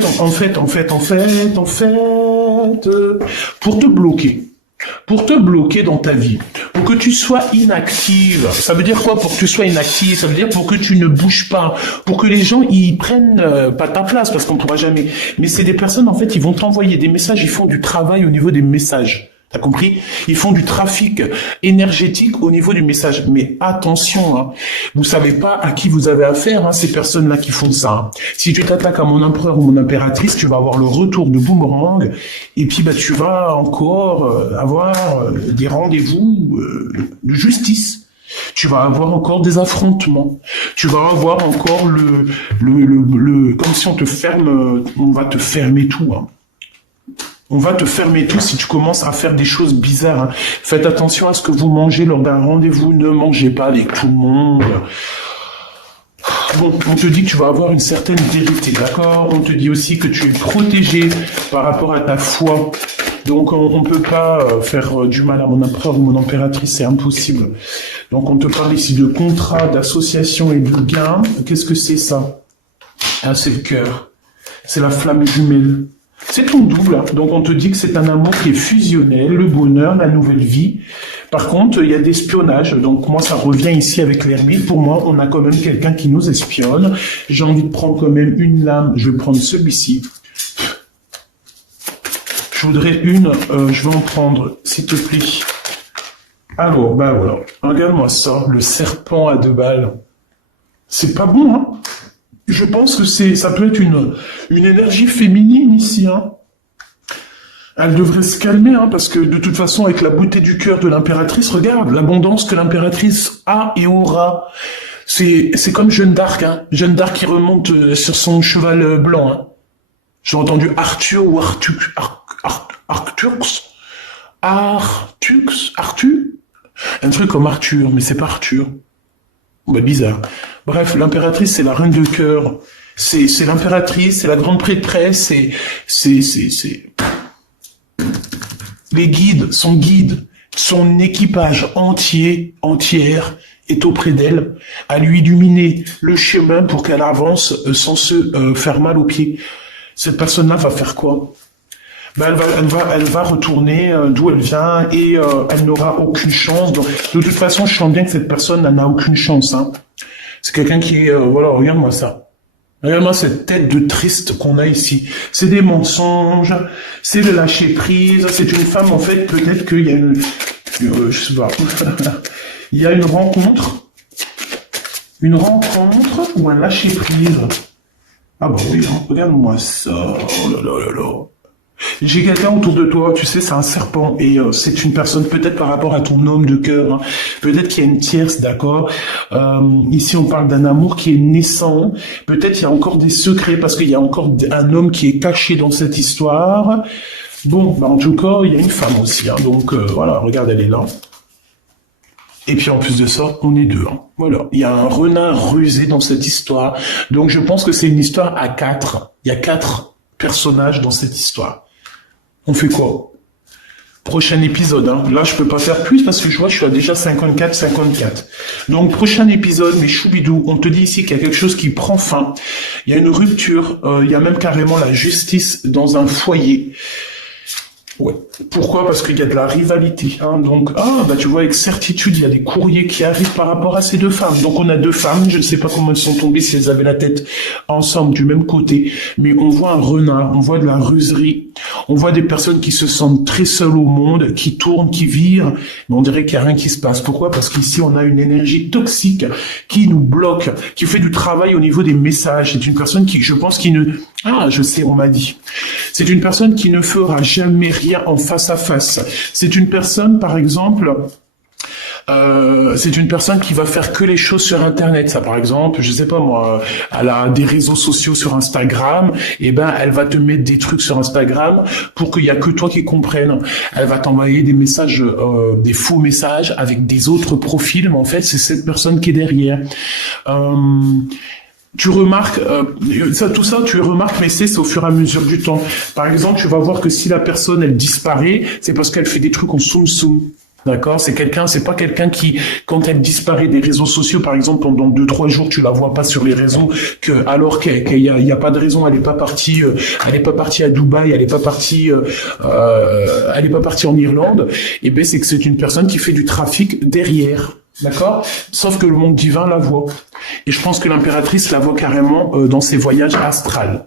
pour te bloquer dans ta vie, pour que tu sois inactive. Ça veut dire quoi pour que tu sois inactive? Ça veut dire pour que tu ne bouges pas, pour que les gens ils prennent pas ta place, parce qu'on pourra jamais. Mais c'est des personnes en fait, ils vont t'envoyer des messages, ils font du travail au niveau des messages. T'as compris? Ils font du trafic énergétique au niveau du message. Mais attention, hein, vous savez pas à qui vous avez affaire, hein, ces personnes-là qui font ça. Hein. Si tu t'attaques à mon empereur ou mon impératrice, tu vas avoir le retour de boomerang, et puis bah tu vas encore avoir des rendez-vous de justice. Tu vas avoir encore des affrontements. Tu vas avoir encore comme si on te ferme, on va te fermer tout. Hein. On va te fermer tout si tu commences à faire des choses bizarres. Hein. Faites attention à ce que vous mangez lors d'un rendez-vous. Ne mangez pas avec tout le monde. Bon, on te dit que tu vas avoir une certaine vérité, d'accord? On te dit aussi que tu es protégé par rapport à ta foi. Donc, on ne peut pas faire du mal à mon empereur ou mon impératrice, c'est impossible. Donc, on te parle ici de contrat, d'association et de gain. Qu'est-ce que c'est ça? Ah, c'est le cœur. C'est la flamme jumelle. C'est ton double, donc on te dit que c'est un amour qui est fusionnel, le bonheur, la nouvelle vie, Par contre, il y a des espionnages. Donc moi, ça revient ici avec l'ermite. Pour moi, on a quand même quelqu'un qui nous espionne. J'ai envie de prendre quand même une lame. Je vais prendre celui-ci. Je voudrais je vais en prendre, s'il te plaît. Alors, bah voilà. Regarde-moi ça, le serpent à 2 balles. C'est pas bon, hein. Je pense que ça peut être une énergie féminine ici, hein. Elle devrait se calmer, hein, parce que de toute façon, avec la beauté du cœur de l'impératrice, regarde, l'abondance que l'impératrice a et aura. C'est comme Jeanne d'Arc, hein. Jeanne d'Arc qui remonte sur son cheval blanc, hein. J'ai entendu Arthur ou Artux. Un truc comme Arthur, mais c'est pas Arthur. Bah, bizarre. Bref, l'impératrice, c'est la reine de cœur. C'est l'impératrice, c'est la grande prêtresse, c'est les guides, son équipage entière est auprès d'elle, à lui illuminer le chemin pour qu'elle avance sans se faire mal aux pieds. Cette personne-là va faire quoi? Ben elle va retourner d'où elle vient et elle n'aura aucune chance. Donc, de toute façon, je sens bien que cette personne n'a aucune chance. Hein. C'est quelqu'un qui est... voilà, regarde-moi ça. Regarde-moi cette tête de triste qu'on a ici. C'est des mensonges, c'est de lâcher prise. C'est une femme, en fait, peut-être qu'il y a une... je sais pas. Il y a une rencontre ou un lâcher prise. Ah bah oui, hein, regarde-moi ça. Oh là là là là. J'ai quelqu'un autour de toi, tu sais, c'est un serpent, et c'est une personne, peut-être par rapport à ton homme de cœur, hein, peut-être qu'il y a une tierce, d'accord. Ici, on parle d'un amour qui est naissant, peut-être il y a encore des secrets, parce qu'il y a encore un homme qui est caché dans cette histoire. Bon, bah en tout cas, il y a une femme aussi, hein, donc voilà, regarde, elle est là. Et puis en plus de ça, on est deux. Hein. Voilà, il y a un renard rusé dans cette histoire, donc je pense que c'est une histoire à 4. Il y a 4 personnages dans cette histoire. On fait quoi? Prochain épisode, hein. Là je peux pas faire plus parce que je vois que je suis à déjà 54. Donc prochain épisode, mais choubidou, on te dit ici qu'il y a quelque chose qui prend fin. Il y a une rupture, il y a même carrément la justice dans un foyer. Ouais. Pourquoi? Parce qu'il y a de la rivalité. Hein. Donc, bah tu vois, avec certitude, il y a des courriers qui arrivent par rapport à ces 2 femmes. Donc on a 2 femmes, je ne sais pas comment elles sont tombées, si elles avaient la tête ensemble du même côté, mais on voit un renard, on voit de la ruserie, on voit des personnes qui se sentent très seules au monde, qui tournent, qui virent, mais on dirait qu'il n'y a rien qui se passe. Pourquoi? Parce qu'ici on a une énergie toxique qui nous bloque, qui fait du travail au niveau des messages. C'est une personne qui, je pense, qui ne... Ah, je sais, on m'a dit. C'est une personne qui ne fera jamais rien en face à face. C'est une personne, par exemple, c'est une personne qui va faire que les choses sur Internet. Ça, par exemple, je sais pas moi, elle a des réseaux sociaux sur Instagram, et ben elle va te mettre des trucs sur Instagram pour qu'il y a que toi qui comprennes. Elle va t'envoyer des messages, des faux messages avec des autres profils, mais en fait c'est cette personne qui est derrière. Tu remarques, tout ça, tu remarques, mais c'est au fur et à mesure du temps. Par exemple, tu vas voir que si la personne, elle disparaît, c'est parce qu'elle fait des trucs en soum-soum. D'accord? C'est pas quelqu'un qui, quand elle disparaît des réseaux sociaux, par exemple, pendant 2-3 jours, tu la vois pas sur les réseaux, alors qu'il y a pas de raison, elle est pas partie à Dubaï, elle est pas partie en Irlande, et ben, c'est que c'est une personne qui fait du trafic derrière. D'accord? Sauf que le monde divin la voit. Et je pense que l'impératrice la voit carrément dans ses voyages astrales.